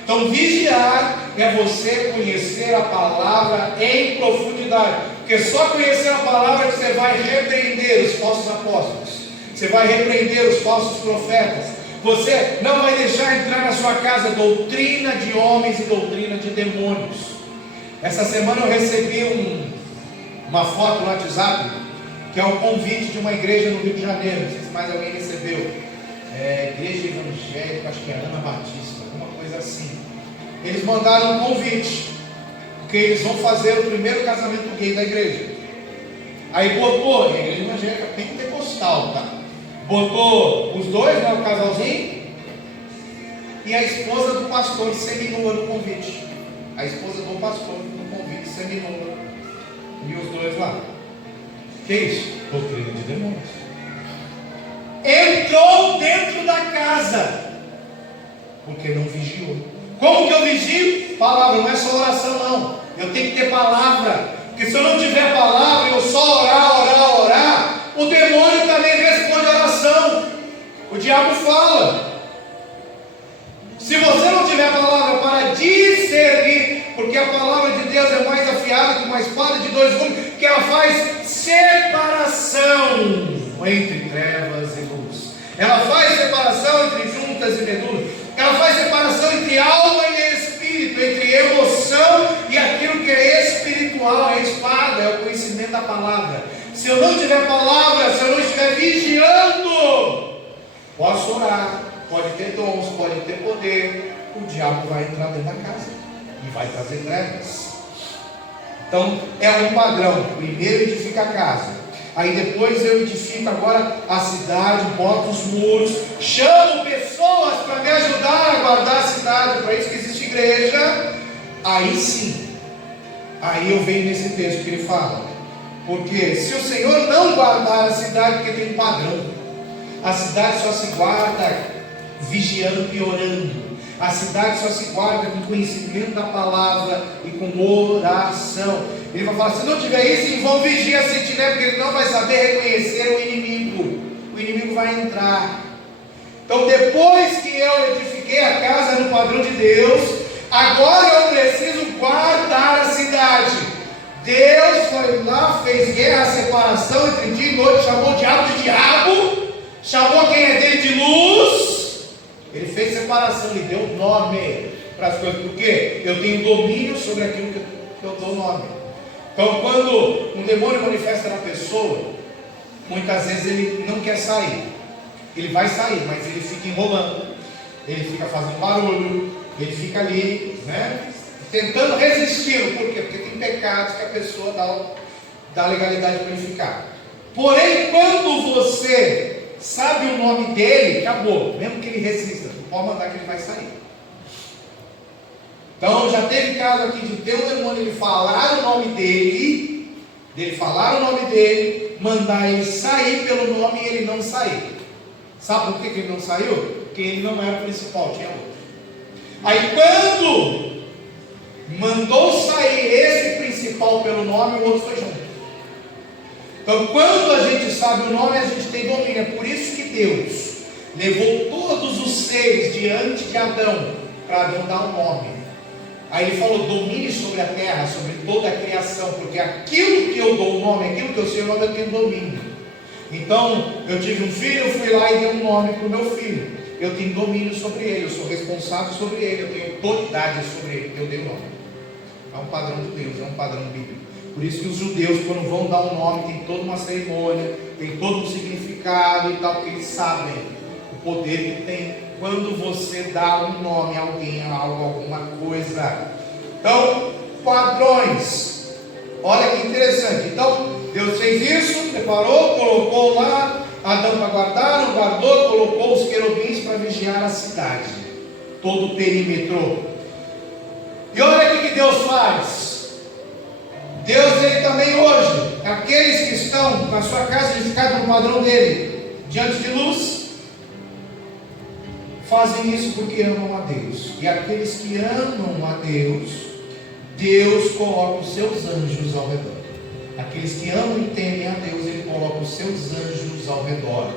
Então vigiar é você conhecer a palavra em profundidade, porque só conhecer a palavra que você vai repreender os falsos apóstolos, você vai repreender os falsos profetas, você não vai deixar entrar na sua casa doutrina de homens e doutrina de demônios. Essa semana eu recebi uma foto no WhatsApp, que é um convite de uma igreja no Rio de Janeiro. Não sei se mais alguém recebeu. Igreja evangélica, acho que é Ana Batista, alguma coisa assim. Eles mandaram um convite, porque eles vão fazer o primeiro casamento gay da igreja. Aí botou, a igreja evangélica pentecostal, tá? Botou os dois, né, o casalzinho, e a esposa do pastor seminua no convite. A esposa do pastor no convite seminua. E os dois lá. Que isso? Doutrina de demônios. Entrou dentro da casa, porque não vigiou. Como que eu vigio? Palavra, não é só oração não. Eu tenho que ter palavra. Porque se eu não tiver palavra, eu só orar, o demônio também responde a oração. O diabo fala. Se você não tiver palavra para discernir, porque a palavra de Deus é mais afiada que uma espada de dois gumes, que ela faz separação entre trevas e luz. Ela faz separação entre juntas e medulas. Ela faz separação entre alma e espírito, entre emoção e aquilo que é espiritual. É a espada, é o conhecimento da palavra. Se eu não tiver palavra, se eu não estiver vigiando, posso orar, pode ter dons, pode ter poder, o diabo vai entrar dentro da casa e vai trazer trevas. Então é um padrão. Primeiro edifica a casa, aí depois eu edifico agora a cidade, boto os muros, chamo pessoas para me ajudar a guardar a cidade. Para isso que existe igreja. Aí sim, aí eu venho nesse texto que ele fala, porque se o Senhor não guardar a cidade, porque tem um padrão, a cidade só se guarda vigiando e orando. A cidade só se guarda com conhecimento da palavra e com oração. Ele vai falar: se não tiver isso, em vão vigia a sentinela, porque ele não vai saber reconhecer o inimigo. inimigo vai entrar. Então, depois que eu edifiquei a casa no padrão de Deus, agora eu preciso guardar a cidade. Deus foi lá, fez guerra, separação entre dia e noite, chamou o diabo de diabo, chamou quem é dele de luz. Ele fez separação, ele deu nome para as coisas, porque eu tenho domínio sobre aquilo que eu dou nome. Então, quando um demônio manifesta na pessoa, muitas vezes ele não quer sair. Ele vai sair, mas ele fica enrolando, ele fica fazendo barulho, ele fica ali, né, tentando resistir. Por quê? Porque tem pecados que a pessoa dá legalidade para ele ficar. Porém, quando você sabe o nome dele, acabou. Mesmo que ele resista, não pode mandar que ele vai sair. Então, já teve caso aqui de ter um demônio, ele falar o nome dele, mandar ele sair pelo nome e ele não sair. Sabe por que ele não saiu? Porque ele não era o principal, tinha outro. Aí quando mandou sair esse principal pelo nome, o outro foi junto. Então, quando a gente sabe o nome, a gente tem domínio. É por isso que Deus levou todos os seres diante de Adão, para Adão dar um nome. Aí ele falou: domine sobre a terra, sobre toda a criação, porque aquilo que eu dou o nome, aquilo que eu sei o nome, eu tenho domínio. Então, eu tive um filho, eu fui lá e dei um nome para o meu filho. Eu tenho domínio sobre ele, eu sou responsável sobre ele, eu tenho autoridade sobre ele, porque eu dei o nome. É um padrão de Deus, é um padrão bíblico. Por isso que os judeus, quando vão dar um nome, tem toda uma cerimônia, tem todo um significado e tal, porque eles sabem o poder que tem quando você dá um nome a alguém, a algo, alguma coisa. Então, padrões. Olha que interessante. Então, Deus fez isso, preparou, colocou lá Adão para guardar, guardou, colocou os querubins para vigiar a cidade, todo o perímetro. E olha o que Deus faz. Deus, ele também hoje, aqueles que estão na sua casa edificados no padrão dele, diante de luz, fazem isso porque amam a Deus. E aqueles que amam a Deus, Deus coloca os seus anjos ao redor. Aqueles que amam e temem a Deus, Ele coloca os seus anjos ao redor.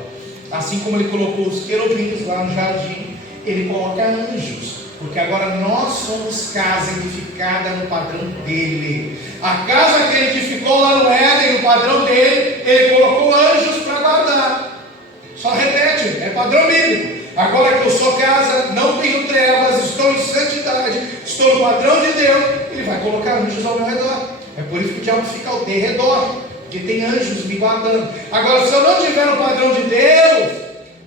Assim como Ele colocou os querubins lá no jardim, Ele coloca anjos, porque agora nós somos casa edificada no padrão dEle. A casa que Ele edificou lá no Éden, no padrão dEle, Ele colocou anjos para guardar. Só repete, é padrão bíblico. Agora que eu sou casa, não tenho trevas, estou em santidade, estou no padrão de Deus, Ele vai colocar anjos ao meu redor. É por isso que o diabo fica ao derredor, porque tem anjos me guardando. Agora, se eu não tiver no padrão de Deus,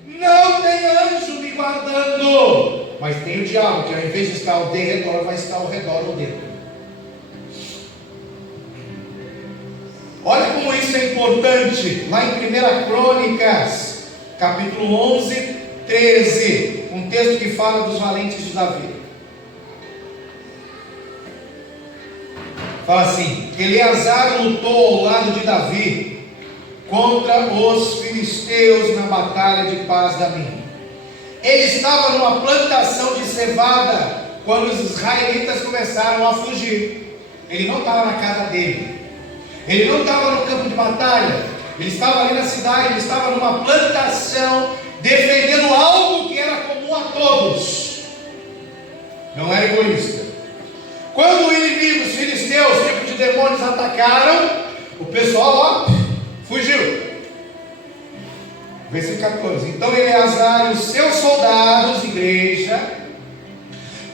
não tem anjo me guardando. Mas tem o diabo, que ao invés de estar ao derredor, vai estar ao redor ou dentro. Olha como isso é importante. Lá em 1 Crônicas, capítulo 11, 13, um texto que fala dos valentes de Davi. Fala assim: Eleazar lutou ao lado de Davi contra os filisteus na batalha de Pas-damim. Ele estava numa plantação de cevada quando os israelitas começaram a fugir. Ele não estava na casa dele, ele não estava no campo de batalha, ele estava ali na cidade, ele estava numa plantação defendendo algo que era comum a todos. Não era egoísta. Quando o inimigo, os filisteus, tipo de demônios, atacaram, o pessoal, fugiu. Versículo 14. Então Eleazar e os seus soldados, igreja,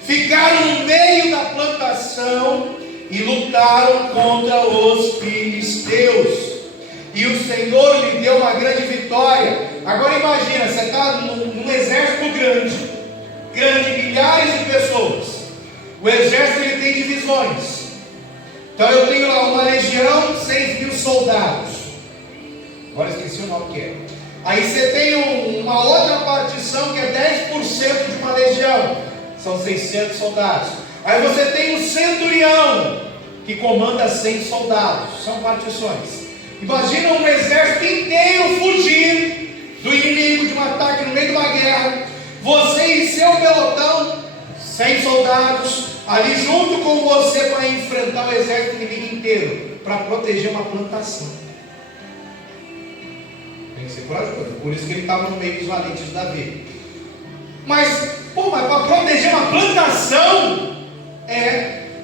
ficaram no meio da plantação e lutaram contra os filisteus. E o Senhor lhe deu uma grande vitória. Agora imagina, você está num exército grande, milhares de pessoas. O exército ele tem divisões. Então eu tenho lá uma legião, 6.000 soldados. Agora esqueci o nome que é. Aí você tem uma outra partição que é 10% de uma legião. São 600 soldados. Aí você tem um centurião que comanda 100 soldados. São partições. Imagina um exército inteiro fugir do inimigo, de um ataque no meio de uma guerra. Você e seu pelotão, 100 soldados, ali junto com você para enfrentar o exército inimigo inteiro, para proteger uma plantação. que ser corajoso. Por isso que ele estava no meio dos valentes de Davi. Mas para proteger uma plantação,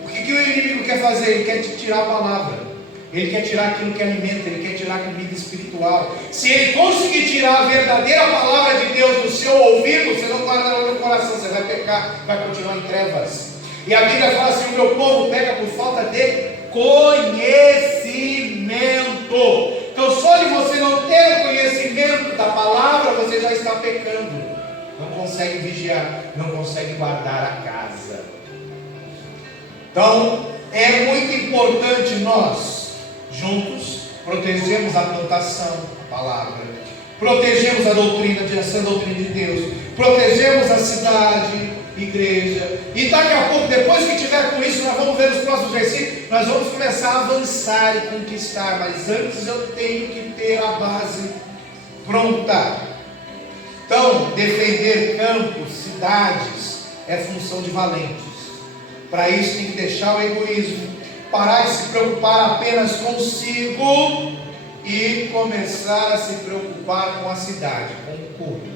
o que o inimigo quer fazer? Ele quer te tirar a palavra. Ele quer tirar aquilo que alimenta, ele quer tirar a comida espiritual. Se ele conseguir tirar a verdadeira palavra de Deus do seu ouvido, você não guarda ela no coração, você vai pecar, vai continuar em trevas. E a Bíblia fala assim: o meu povo peca por falta de conhecimento. Então, só de você não ter o conhecimento da palavra, você já está pecando. Não consegue vigiar, não consegue guardar a casa. Então, é muito importante nós juntos protegemos a plantação, a palavra, protegemos a doutrina, a direção da doutrina de Deus, protegemos a cidade, igreja, e daqui a pouco, depois que tiver com isso, nós vamos ver os próximos versículos, nós vamos começar a avançar e conquistar, mas antes eu tenho que ter a base pronta. Então, defender campos, cidades, é função de valentes. Para isso tem que deixar o egoísmo, parar de se preocupar apenas consigo e começar a se preocupar com a cidade, com o culto.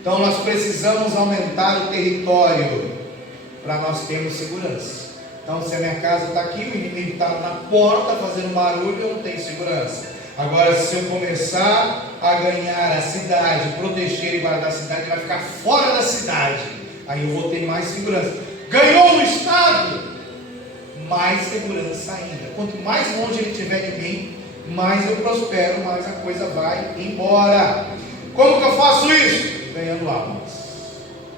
Então nós precisamos aumentar o território para nós termos segurança. Então, se a minha casa está aqui, o inimigo está na porta fazendo barulho, eu não tenho segurança. Agora, se eu começar a ganhar a cidade, proteger e guardar a cidade, ele vai ficar fora da cidade. Aí eu vou ter mais segurança. Ganhou o estado, mais segurança ainda. Quanto mais longe ele estiver de mim, mais eu prospero, mais a coisa vai embora. Como que eu faço isso? Ganhando almas.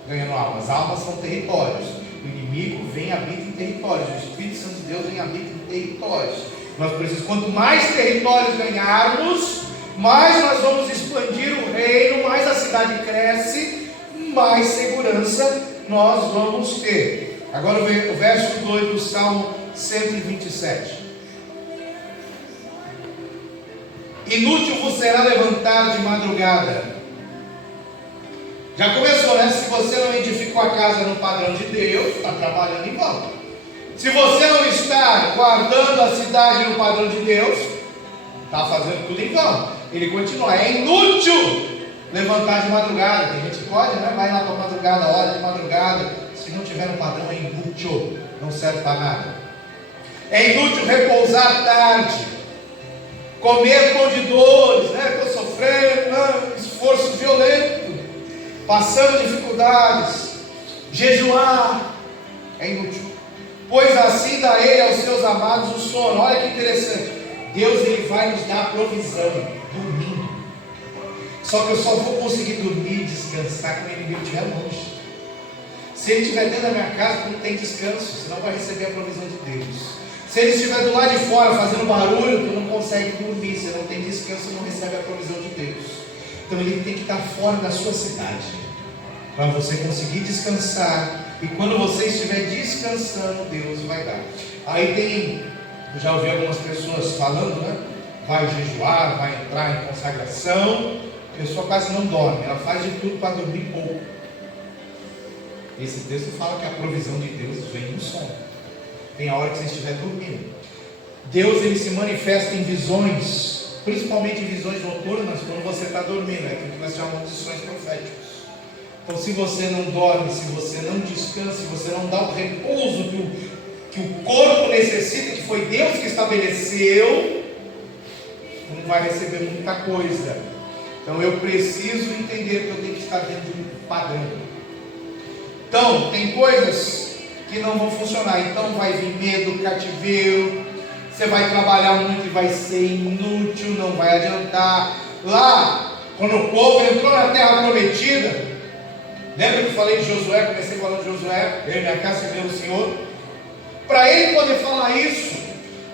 Ganhando almas. Almas são territórios. O inimigo vem e habita em territórios. O Espírito Santo de Deus vem e habita em territórios. Nós precisamos, quanto mais territórios ganharmos, mais nós vamos expandir o reino, mais a cidade cresce, mais segurança nós vamos ter. Agora o verso 2 do Salmo 127. Inútil vos será levantar de madrugada. Já começou, né? Se você não edificou a casa no padrão de Deus, está trabalhando em vão. Se você não está guardando a cidade no padrão de Deus, está fazendo tudo em vão. Ele continua: é inútil levantar de madrugada. Tem gente que pode, né? Vai lá para madrugada, olha de madrugada. Se não tiver no padrão, é inútil, não serve para nada. É inútil repousar tarde, comer pão de dores, né? Estou sofrendo, esforço violento, passando dificuldades, jejuar, é inútil, pois assim dá ele aos seus amados o sono. Olha que interessante, Deus ele vai nos dar a provisão, dormindo. Só que eu só vou conseguir dormir e descansar quando o inimigo estiver longe. Se ele estiver dentro da minha casa, não tem descanso, você não vai receber a provisão de Deus. Se ele estiver do lado de fora fazendo barulho, tu não consegue dormir, você não tem descanso, não recebe a provisão de Deus. Então ele tem que estar fora da sua cidade, para você conseguir descansar. E quando você estiver descansando, Deus vai dar. Aí tem, eu já ouvi algumas pessoas falando, né? Vai jejuar, vai entrar em consagração. A pessoa quase não dorme, ela faz de tudo para dormir pouco. Esse texto fala que a provisão de Deus vem no sono. Tem a hora que você estiver dormindo. Deus ele se manifesta em visões, principalmente em visões noturnas, quando você está dormindo. É aquilo que nós chamamos de sonhos proféticos. Então, se você não dorme, se você não descansa, se você não dá o repouso que o corpo necessita, que foi Deus que estabeleceu, não vai receber muita coisa. Então, eu preciso entender que eu tenho que estar dentro de um padrão. Então, tem coisas que não vão funcionar. Então vai vir medo, cativeiro, você vai trabalhar muito e vai ser inútil, não vai adiantar. Lá, quando o povo entrou na terra prometida, lembra que eu falei de Josué? Comecei falando de Josué, eu e minha casa serviu o Senhor. Para ele poder falar isso,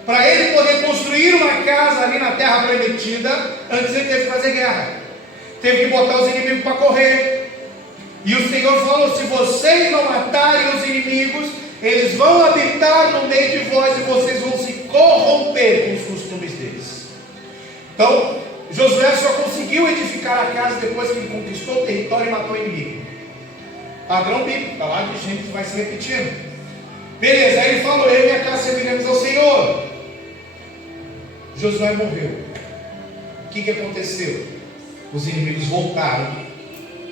para ele poder construir uma casa ali na terra prometida, antes ele teve que fazer guerra, teve que botar os inimigos para correr. E o Senhor falou: se vocês não matarem os inimigos, eles vão habitar no meio de vós e vocês vão se corromper com os costumes deles. Então, Josué só conseguiu edificar a casa depois que ele conquistou o território e matou o inimigo. Padrão bíblico, está lá de gente que vai se repetindo. Beleza, aí ele falou: eu e minha casa serviremos ao Senhor. Josué morreu. que aconteceu? Os inimigos voltaram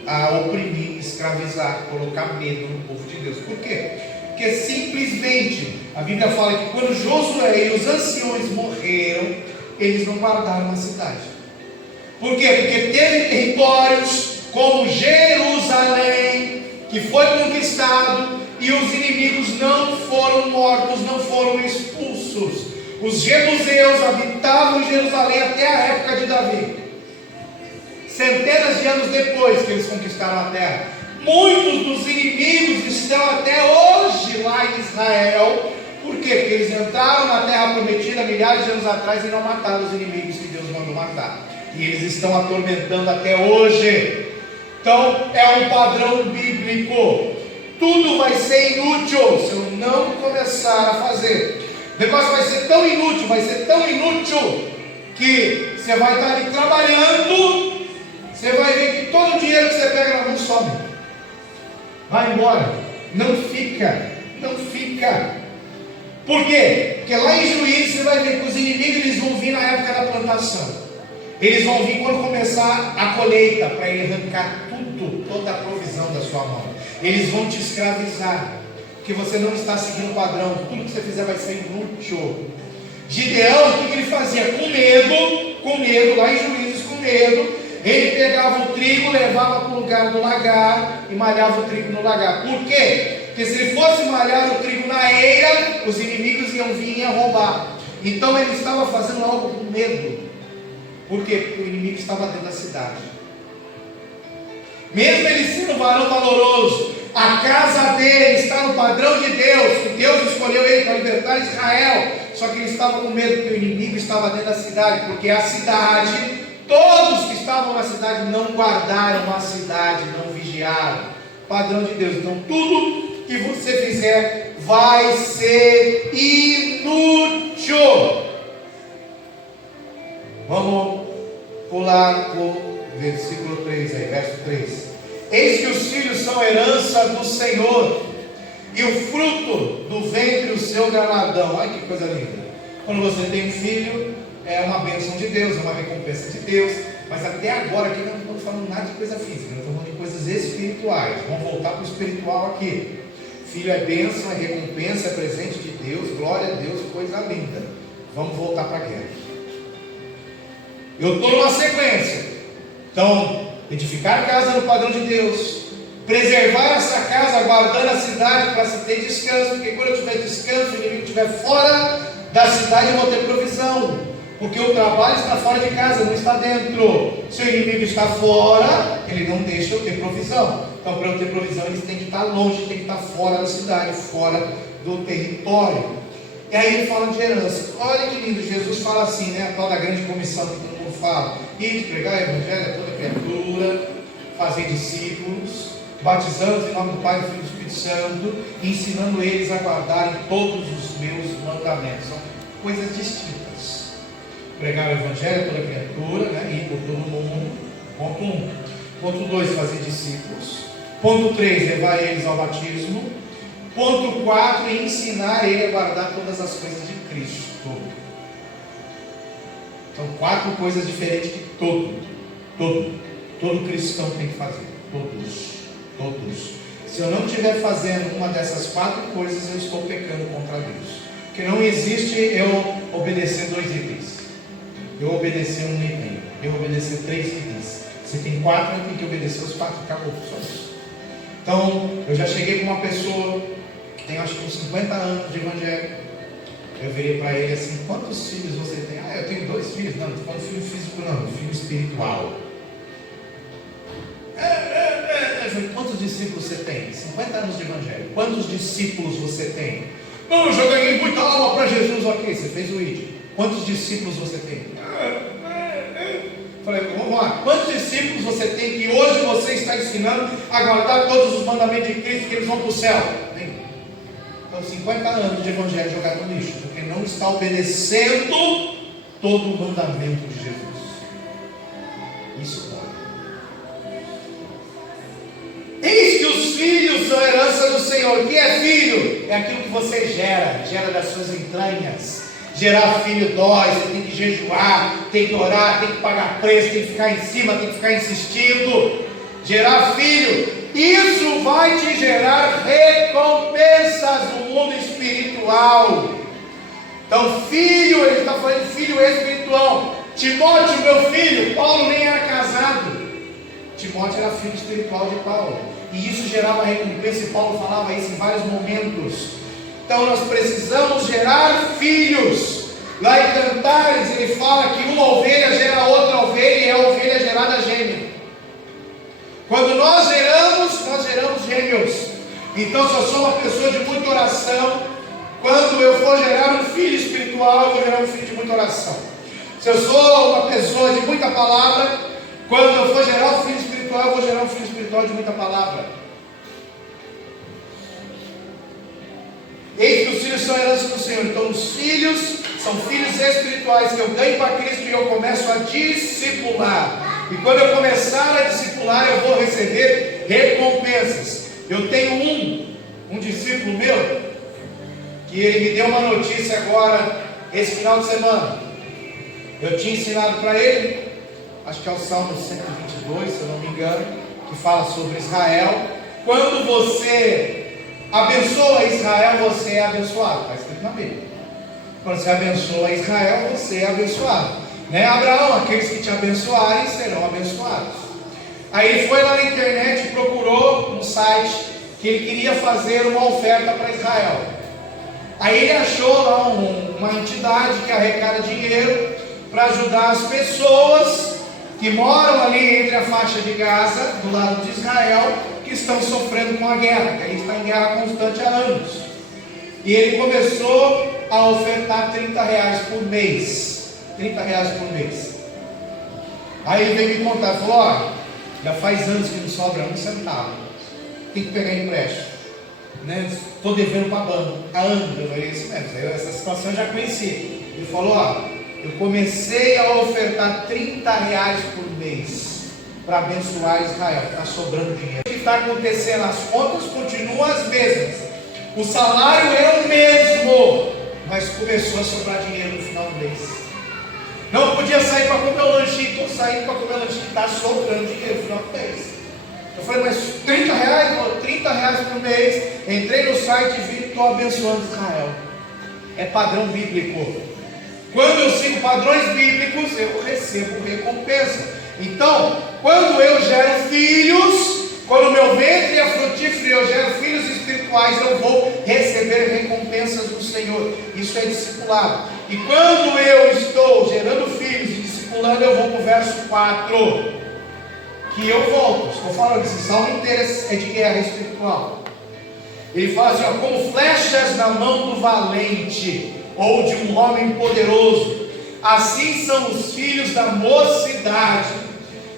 a oprimir, escravizar, colocar medo no povo de Deus. Por quê? Porque simplesmente a Bíblia fala que quando Josué e os anciões morreram, eles não guardaram a cidade. Por quê? Porque teve territórios como Jerusalém que foi conquistado e os inimigos não foram mortos, não foram expulsos. Os jebuseus habitavam em Jerusalém até a época de Davi. Centenas de anos depois que eles conquistaram a terra. Muitos dos inimigos estão até hoje lá em Israel. Por quê? Porque eles entraram na terra prometida milhares de anos atrás e não mataram os inimigos que Deus mandou matar. E eles estão atormentando até hoje. Então é um padrão bíblico. Tudo vai ser inútil se eu não começar a fazer. O negócio vai ser tão inútil, que você vai estar ali trabalhando, você vai ver que todo o dinheiro que você pega na mão some. Vai embora. Não fica. Por quê? Porque lá em Juízes você vai ver que os inimigos eles vão vir na época da plantação. Eles vão vir quando começar a colheita, para ele arrancar toda a provisão da sua mão. Eles vão te escravizar, porque você não está seguindo o padrão. Tudo que você fizer vai ser inútil. Gideão, o que ele fazia? Com medo, lá em Juízes, com medo, ele pegava o trigo, levava para o lugar do lagar e malhava o trigo no lagar. Por quê? Porque se ele fosse malhar o trigo na eira, os inimigos iam vir e iam roubar. Então ele estava fazendo algo com medo. Por quê? Porque o inimigo estava dentro da cidade. Mesmo ele sendo um varão valoroso, a casa dele está no padrão de Deus, que Deus escolheu ele para libertar Israel. Só que ele estava com medo, porque o inimigo estava dentro da cidade. Porque a cidade, todos que estavam na cidade não guardaram a cidade, não vigiaram. Padrão de Deus. Então tudo que você fizer vai ser inútil. Vamos pular para o versículo 3 aí, verso 3. Eis que os filhos são herança do Senhor, e o fruto do ventre o seu galardão. Olha que coisa linda. Quando você tem um filho, é uma bênção de Deus, é uma recompensa de Deus. Mas até agora aqui não estamos falando nada de coisa física, não estamos falando de coisas espirituais. Vamos voltar para o espiritual aqui. Filho é bênção, é recompensa, é presente de Deus, glória a Deus, coisa linda. Vamos voltar para a guerra. Eu estou numa sequência. Então, edificar a casa no padrão de Deus, preservar essa casa, guardando a cidade para se ter descanso, porque quando eu tiver descanso, o inimigo estiver fora da cidade, eu vou ter provisão, porque o trabalho está fora de casa, não está dentro. Se o inimigo está fora, ele não deixa eu ter provisão. Então, para eu ter provisão, eles têm que estar longe, têm que estar fora da cidade, fora do território. E aí ele fala de herança. Olha que lindo, Jesus fala assim, né? A tal da grande comissão que todo mundo fala: ide pregar o evangelho a toda criatura, fazer discípulos, batizando em nome do Pai, do Filho e do Espírito Santo, e ensinando eles a guardarem todos os meus mandamentos. São coisas distintas. Pregar o evangelho a toda criatura, né? Ir por todo mundo. Ponto 1. Ponto 2, fazer discípulos. Ponto 3, levar eles ao batismo. Ponto 4, ensinar ele a guardar todas as coisas de Cristo. São 4 coisas diferentes que todo cristão tem que fazer. Todos. Se eu não estiver fazendo uma dessas 4 coisas, eu estou pecando contra Deus. Porque não existe eu obedecer 2 itens. Eu obedecer 1 item. Eu obedecer 3 itens. Se tem 4, eu tenho que obedecer os 4. Acabou, só isso. Então, eu já cheguei com uma pessoa que tem acho que uns 50 anos de evangelho. Eu virei para ele assim: quantos filhos você tem? Ah, eu tenho 2 filhos. Não, não estou falando filho físico não, filho espiritual. Eu falei: quantos discípulos você tem? 50 anos de evangelho. Quantos discípulos você tem? Não, eu já ganhei muita alma para Jesus. Ok, você fez o ID. Quantos discípulos você tem? Falei: vamos lá, quantos discípulos você tem que hoje você está ensinando a guardar todos os mandamentos de Cristo, que eles vão para o céu? Então 50 anos de evangelho jogado no lixo, porque não está obedecendo todo o mandamento de Jesus. Isso pode. Eis que os filhos são herança do Senhor. O que é filho? É aquilo que você gera das suas entranhas, Gerar filho dói, você tem que jejuar, tem que orar, tem que pagar preço, tem que ficar em cima, tem que ficar insistindo. Gerar filho, isso vai te gerar recompensas no mundo espiritual. Então, filho, ele está falando de filho espiritual. Timóteo, meu filho, Paulo nem era casado. Timóteo era filho espiritual de Paulo. E isso gerava recompensa, e Paulo falava isso em vários momentos. Então nós precisamos gerar filhos. Lá em Cantares ele fala que uma ovelha gera outra ovelha, e a ovelha gerada gêmea. Quando nós geramos gêmeos. Então se eu sou uma pessoa de muita oração, quando eu for gerar um filho espiritual, eu vou gerar um filho de muita oração. Se eu sou uma pessoa de muita palavra, quando eu for gerar um filho espiritual, eu vou gerar um filho espiritual de muita palavra. Eis que os filhos são herança do Senhor. Então os filhos são filhos espirituais que eu ganho para Cristo e eu começo a discipular. E quando eu começar a discipular, eu vou receber recompensas. Eu tenho um discípulo meu, que ele me deu uma notícia agora, esse final de semana. Eu tinha ensinado para ele, acho que é o Salmo 122, se eu não me engano, que fala sobre Israel. Quando você abençoa Israel, você é abençoado. Está escrito na Bíblia. Quando você abençoa Israel, você é abençoado. Né? Abraão, aqueles que te abençoarem serão abençoados. Aí ele foi lá na internet e procurou um site que ele queria fazer uma oferta para Israel. Aí ele achou lá uma entidade que arrecada dinheiro para ajudar as pessoas que moram ali entre a faixa de Gaza, do lado de Israel, que estão sofrendo com a guerra, que a gente está em guerra constante há anos. E ele começou a ofertar R$30 por mês. R$30 por mês. Aí ele veio me contar, falou: ó, já faz anos que não sobra um centavo, tem que pegar empréstimo, né? Estou devendo para a banda há anos. Eu falei: isso mesmo, essa situação eu já conheci. Ele falou: ó, eu comecei a ofertar R$30 por mês para abençoar Israel, está sobrando dinheiro. O que está acontecendo? As contas continuam as mesmas, o salário é o mesmo, mas começou a sobrar dinheiro no final do mês. Não podia sair para comer o lanchinho, estou saindo para comer o lanchinho, está sobrando dinheiro no final do mês. Eu falei: mas R$30 por mês. Entrei no site e vi, estou abençoando Israel. É padrão bíblico. Quando eu sigo padrões bíblicos, eu recebo recompensa. Então, quando eu gero filhos, quando o meu ventre é frutífero e eu gero filhos espirituais, eu vou receber recompensas do Senhor. Isso é discipulado. E quando eu estou gerando filhos e discipulando, eu vou para o verso 4, que eu volto. Estou falando, esse salmo inteiro é de guerra espiritual. Ele fala assim: ó, como flechas na mão do valente, ou de um homem poderoso, assim são os filhos da mocidade.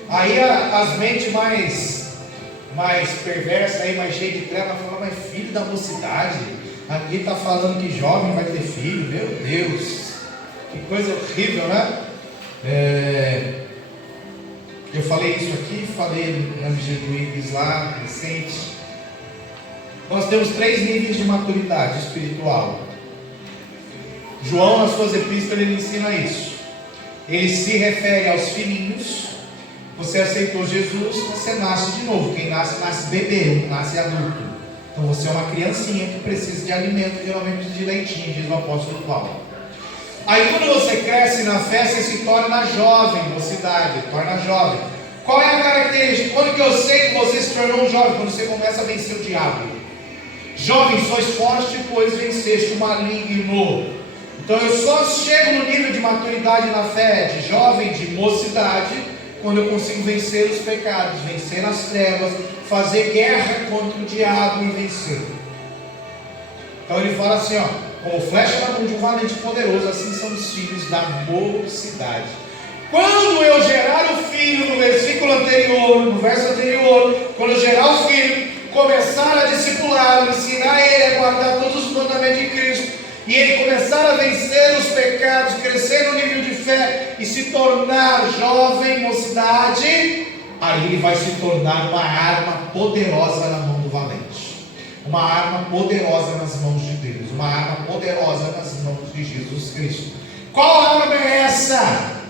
Aí as mentes mais perversas, aí, mais cheias de treva, falam: mas filho da mocidade? Aqui está falando que jovem vai ter filho? Meu Deus, que coisa horrível, né? Eu falei isso aqui, falei na vigília do Ibis lá, recente. Nós temos 3 níveis de maturidade espiritual. João, nas suas epístolas, ele ensina isso. Ele se refere aos filhinhos. Você aceitou Jesus, você nasce de novo. Quem nasce, nasce bebê, não nasce adulto. Então você é uma criancinha que precisa de alimento, geralmente precisa de leitinho, diz o apóstolo Paulo. Aí quando você cresce na fé, você se torna jovem, mocidade, torna jovem. Qual é a característica? Quando que eu sei que você se tornou um jovem? Quando você começa a vencer o diabo. Jovem, sois fortes, pois venceste o maligno. Então eu só chego no nível de maturidade na fé, de jovem, de mocidade, quando eu consigo vencer os pecados, vencer as trevas, fazer guerra contra o diabo e vencer. Então ele fala assim, ó: como flecha na mão de um valente poderoso, assim são os filhos da mocidade. Quando eu gerar o filho, no versículo anterior, no verso anterior, quando eu gerar o filho, começar a discipulá-lo, ensinar ele a guardar todos os mandamentos de Cristo, e ele começar a vencer os pecados, crescer no nível de fé e se tornar jovem, mocidade, aí ele vai se tornar uma arma poderosa na mão do valente. uma arma poderosa nas mãos de Deus, uma arma poderosa nas mãos de Jesus Cristo. Qual arma é essa?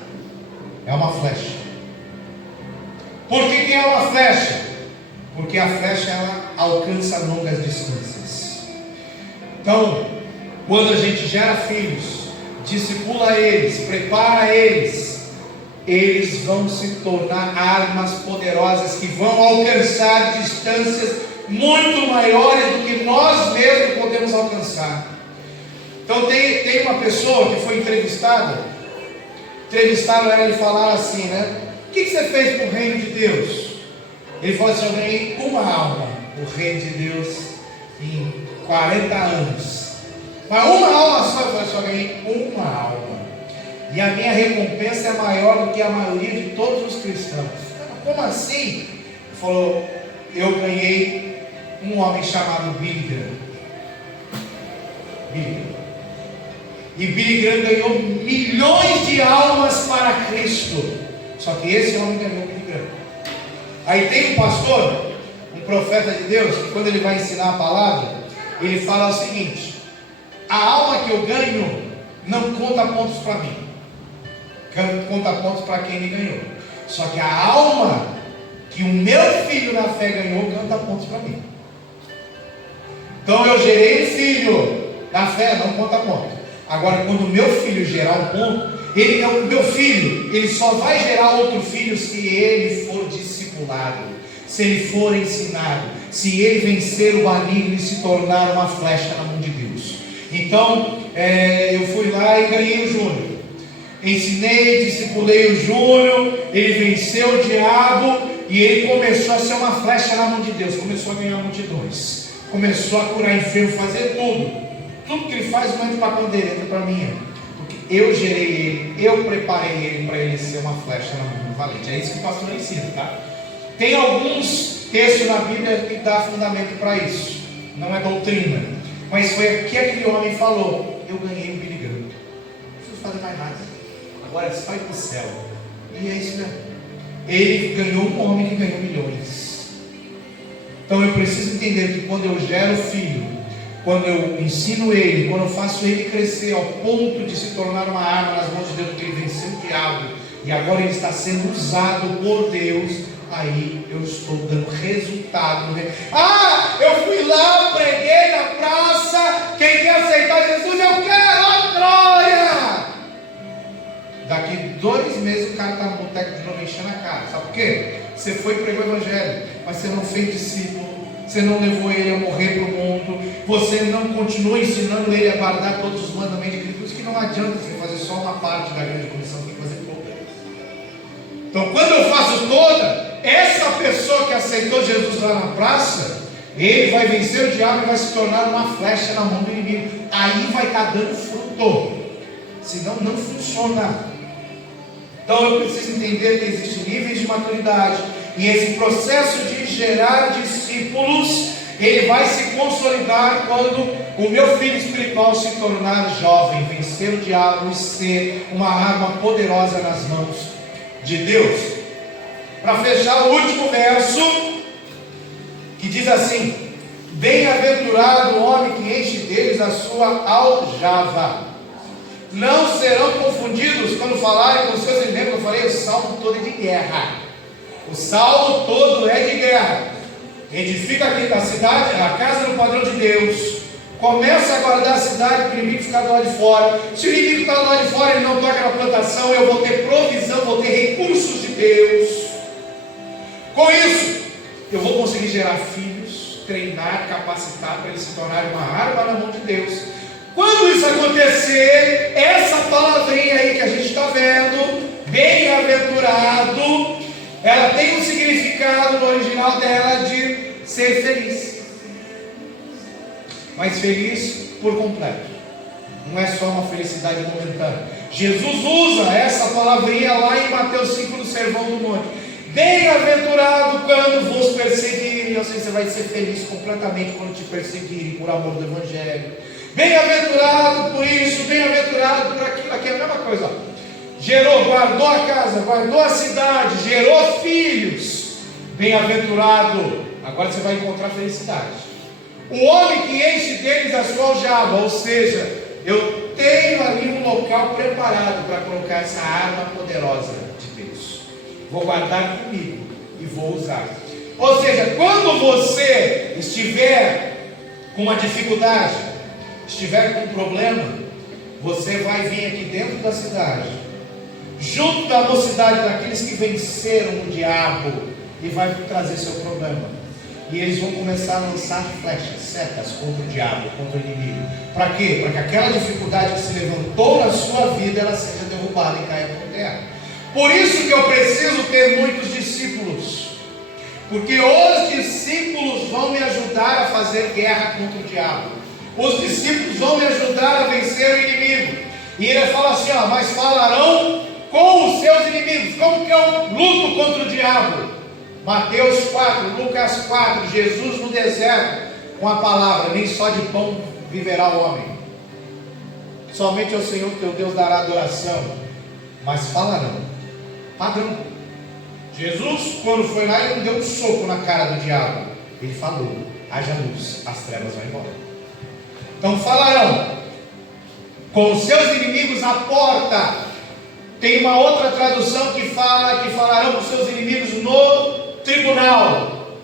É uma flecha. Por que é uma flecha? Porque a flecha ela alcança longas distâncias. Então, quando a gente gera filhos, discipula eles, prepara eles, eles vão se tornar armas poderosas que vão alcançar distâncias muito maiores do que nós mesmos podemos alcançar. Então tem uma pessoa que foi entrevistaram ela e falaram assim, né? O que você fez para o reino de Deus? Ele falou assim: eu ganhei uma alma, o reino de Deus, em 40 anos. Mas uma alma só. Eu falei assim: eu ganhei uma alma. E a minha recompensa é maior do que a maioria de todos os cristãos. Como assim? Ele falou: eu ganhei um homem chamado Billy Graham. E Billy Graham ganhou milhões de almas para Cristo. Só que esse homem ganhou Billy Graham. Aí tem um pastor, um profeta de Deus, que quando ele vai ensinar a palavra, ele fala o seguinte: a alma que eu ganho não conta pontos para mim, conta pontos para quem me ganhou. Só que a alma que o meu filho na fé ganhou, conta pontos para mim. Então eu gerei um filho na fé, não conta pontos. Agora, quando o meu filho gerar um ponto, o meu filho, ele só vai gerar outro filho se ele for discipulado, se ele for ensinado, se ele vencer o maligno e se tornar uma flecha na mão de Deus. Então, eu fui lá e ganhei o Júnior, ensinei, discipulei o Júnior, ele venceu o diabo e ele começou a ser uma flecha na mão de Deus, começou a ganhar multidões, começou a curar enfermo, fazer tudo que ele faz, não entra para a pandeireta para mim, porque eu gerei ele, eu preparei ele para ele ser uma flecha na mão do valente. É isso que o pastor ensina, tá? Tem alguns textos na Bíblia que dá fundamento para isso, não é doutrina, mas foi o que aquele homem falou: eu ganhei o Billy Graham, não preciso fazer mais nada, agora é só ir para o céu. E é isso mesmo, ele ganhou um homem que ganhou milhões. Então eu preciso entender que quando eu gero filho, quando eu ensino ele, quando eu faço ele crescer ao ponto de se tornar uma arma nas mãos de Deus, porque ele venceu o diabo e agora ele está sendo usado por Deus, aí eu estou dando resultado. Ah, eu fui lá, preguei na praça, quem quer aceitar Jesus, eu quero a glória. Daqui 2 meses o cara está no boteco de novo enchendo a cara. Sabe por quê? Você foi e pregou o evangelho, mas você não fez discípulo, você não levou ele a morrer para o mundo, você não continua ensinando ele a guardar todos os mandamentos de Cristo. Por isso que não adianta você fazer só uma parte da grande comissão, tem que fazer toda. Então, quando eu faço toda, essa pessoa que aceitou Jesus lá na praça, ele vai vencer o diabo e vai se tornar uma flecha na mão do inimigo. Aí vai estar dando fruto, senão não funciona. Então eu preciso entender que existem níveis de maturidade, e esse processo de gerar discípulos, ele vai se consolidar quando o meu filho espiritual se tornar jovem, vencer o diabo e ser uma arma poderosa nas mãos de Deus. Para fechar, o último verso, que diz assim: bem-aventurado o homem que enche deles a sua aljava. Não serão confundidos quando falarem com os seus inimigos. Eu falei, o salmo todo é de guerra. O salmo todo é de guerra. Edifica aqui a cidade, a casa do padrão de Deus. Começa a guardar a cidade para o inimigo ficar do lado de fora. Se o inimigo está do lado de fora, ele não toca na plantação, eu vou ter provisão, vou ter recursos de Deus. Com isso, eu vou conseguir gerar filhos, treinar, capacitar para eles se tornarem uma arma na mão de Deus. Quando isso acontecer, essa palavrinha aí que a gente está vendo, bem-aventurado, ela tem um significado no original dela de ser feliz, mas feliz por completo, não é só uma felicidade momentânea. Jesus usa essa palavrinha lá em Mateus 5 no Sermão do Monte: bem-aventurado quando vos perseguirem. Eu sei que você vai ser feliz completamente quando te perseguirem por amor do Evangelho. Bem-aventurado por isso, bem-aventurado por aquilo. Aqui é a mesma coisa, ó. Gerou, guardou a casa, guardou a cidade, gerou filhos. Bem-aventurado. Agora você vai encontrar felicidade. O homem que enche deles a sua aljava, ou seja, eu tenho ali um local preparado para colocar essa arma poderosa de Deus. Vou guardar comigo e vou usar. Ou seja, quando você estiver com uma dificuldade, estiver com um problema, você vai vir aqui dentro da cidade, junto da mocidade daqueles que venceram o diabo, e vai trazer seu problema. E eles vão começar a lançar flechas, setas contra o diabo, contra o inimigo. Para quê? Para que aquela dificuldade que se levantou na sua vida, ela seja derrubada e caia por terra. Por isso que eu preciso ter muitos discípulos. Porque os discípulos vão me ajudar a fazer guerra contra o diabo. Os discípulos vão me ajudar a vencer o inimigo. E ele fala assim, ó, mas falarão com os seus inimigos. Como que eu luto contra o diabo? Mateus 4, Lucas 4, Jesus no deserto, com a palavra, nem só de pão viverá o homem. Somente ao Senhor teu Deus dará adoração, mas falarão. Padrão. Jesus, quando foi lá, ele não deu um soco na cara do diabo. Ele falou, haja luz, as trevas vão embora. Então falarão com os seus inimigos à porta. Tem uma outra tradução que fala que falarão com os seus inimigos no tribunal.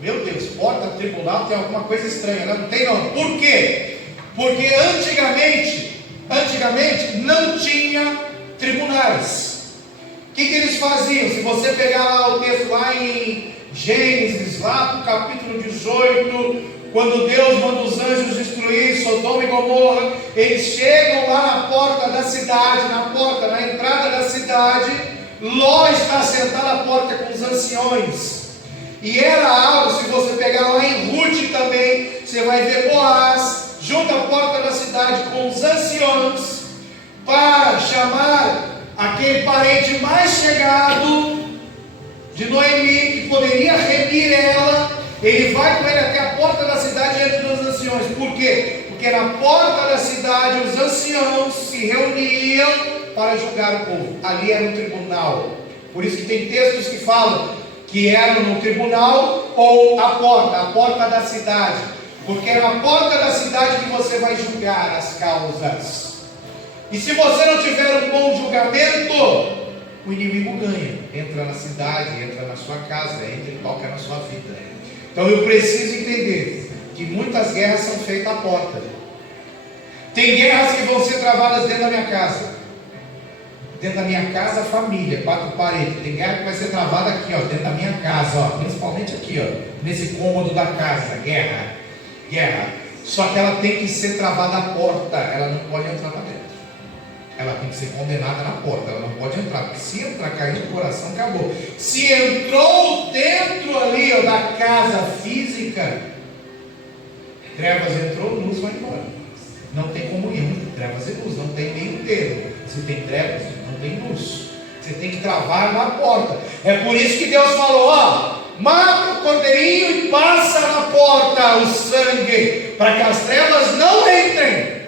Meu Deus, porta, tribunal, tem alguma coisa estranha, né? Não tem não. Por quê? Porque antigamente não tinha tribunais. O que eles faziam? Se você pegar lá o texto lá em Gênesis, lá no capítulo 18, quando Deus manda os anjos destruir Sodoma e Gomorra, eles chegam lá na porta da cidade, na entrada da cidade. Ló está sentado à porta com os anciões. E era algo, se você pegar lá em Ruth também, você vai ver Boaz junto à porta da cidade com os anciões, para chamar aquele parente mais chegado de Noemi, que poderia remir ela. Ele vai com ele até a porta da cidade entre os anciões. Por quê? Porque na porta da cidade os anciãos se reuniam para julgar o povo. Ali era um tribunal. Por isso que tem textos que falam que era no tribunal ou a porta da cidade. Porque é na porta da cidade que você vai julgar as causas. E se você não tiver um bom julgamento, o inimigo ganha. Entra na cidade, entra na sua casa, entra e toca na sua vida. Então eu preciso entender que muitas guerras são feitas à porta. Tem guerras que vão ser travadas dentro da minha casa. Dentro da minha casa, família, 4 paredes. Tem guerra que vai ser travada aqui, ó, dentro da minha casa, ó, principalmente aqui, ó, nesse cômodo da casa. Guerra. Só que ela tem que ser travada à porta. Ela não pode entrar para dentro. Ela tem que ser condenada na porta. Ela não pode entrar, porque se entrar, cair no coração, acabou. Se entrou dentro ali, ó, da casa física, trevas entrou, luz vai embora. Não tem comunhão, trevas e luz, não tem meio termo. Se tem trevas, não tem luz. Você tem que travar na porta. É por isso que Deus falou, ó, mata o cordeirinho e passa na porta o sangue, para que as trevas não entrem.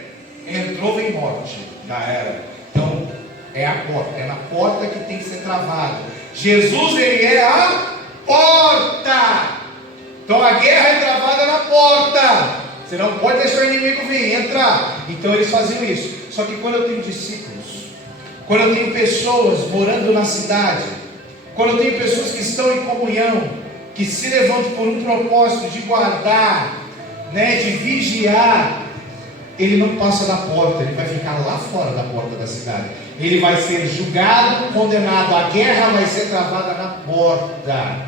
Entrou, vem morte. Já era. Então é a porta, é na porta que tem que ser travado. Jesus, ele é a porta. Então a guerra é travada na porta. Você não pode deixar o inimigo vir, entrar. Então eles faziam isso. Só que quando eu tenho discípulos, quando eu tenho pessoas morando na cidade, quando eu tenho pessoas que estão em comunhão, que se levantam por um propósito de guardar, né, de vigiar, ele não passa da porta, ele vai ficar lá fora da porta da cidade. Ele vai ser julgado, condenado. A guerra vai ser travada na porta.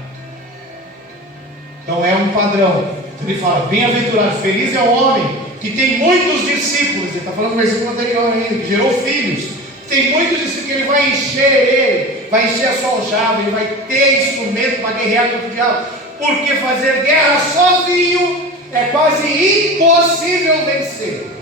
Então é um padrão. Ele fala, bem-aventurado, feliz é o homem que tem muitos discípulos. Ele está falando no versículo anterior ainda, que gerou filhos. Tem muitos discípulos que ele vai encher a sua aljava, ele vai ter instrumento para guerrear contra o diabo. Porque fazer guerra sozinho é quase impossível vencer.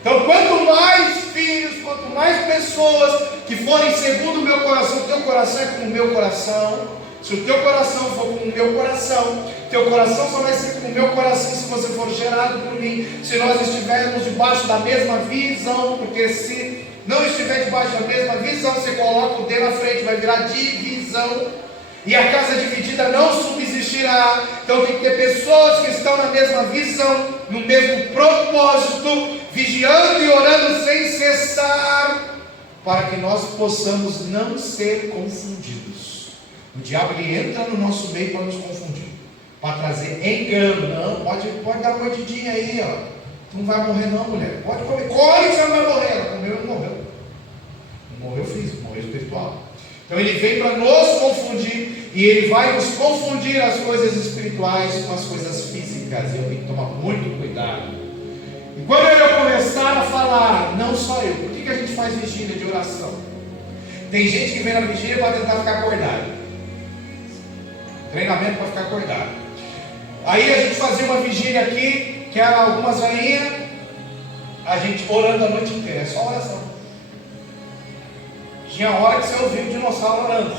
Então, quanto mais filhos, quanto mais pessoas que forem segundo o meu coração, o teu coração é como o meu coração. Se o teu coração for como o meu coração, teu coração só vai ser como o meu coração se você for gerado por mim. Se nós estivermos debaixo da mesma visão, porque se não estiver debaixo da mesma visão, você coloca o dedo na frente, vai virar divisão. E a casa dividida não subsistirá. Então tem que ter pessoas que estão na mesma visão, no mesmo propósito, vigiando e orando sem cessar, para que nós possamos não ser confundidos. O diabo ele entra no nosso meio para nos confundir, para trazer engano. Não, pode dar uma mordidinha aí, ó. Tu não vai morrer não, mulher. Pode comer, corre que você não vai morrer. Ela comeu e não morreu. Não morreu físico, morreu espiritual. Então ele vem para nos confundir, e ele vai nos confundir as coisas espirituais com as coisas físicas. E eu tenho que tomar muito cuidado. E quando eu começar a falar, não só eu, por que a gente faz vigília de oração? Tem gente que vem na vigília para tentar ficar acordado. Treinamento para ficar acordado. Aí a gente fazia uma vigília aqui, que era algumas horinhas, a gente orando a noite inteira, é só oração. Tinha hora que você ouvia o dinossauro orando,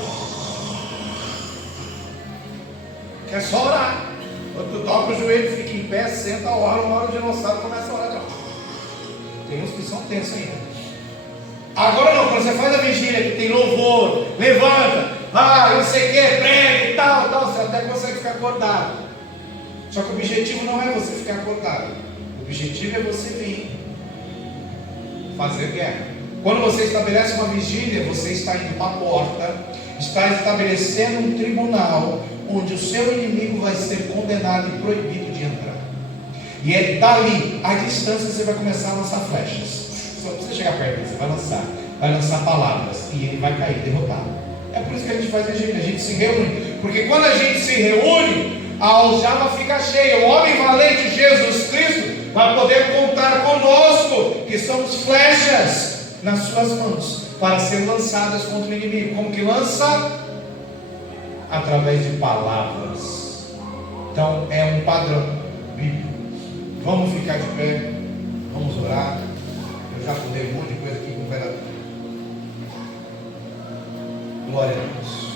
que é só orar. Quando tu toca o joelho, fica em pé, senta, ora, uma hora o dinossauro começa a orar. Tem uns que são tensos ainda. Agora não, quando você faz a vigília que tem louvor, levanta, não sei o que, prega e tal, você até consegue ficar acordado. Só que o objetivo não é você ficar acordado. O objetivo é você vir fazer guerra. Quando você estabelece uma vigília, você está indo para a porta, está estabelecendo um tribunal onde o seu inimigo vai ser condenado e proibido de entrar. E é dali, à distância, você vai começar a lançar flechas. Só não precisa chegar perto, você vai lançar palavras e ele vai cair derrotado. É por isso que a gente faz vigília, a gente se reúne. Porque quando a gente se reúne, a aljava fica cheia. O homem valente Jesus Cristo vai poder contar conosco, que somos flechas nas suas mãos, para ser lançadas contra o inimigo. Como que lança? Através de palavras. Então é um padrão bíblico. Vamos ficar de pé, vamos orar. Eu já falei um monte de coisa aqui com o vereador. Glória a Deus.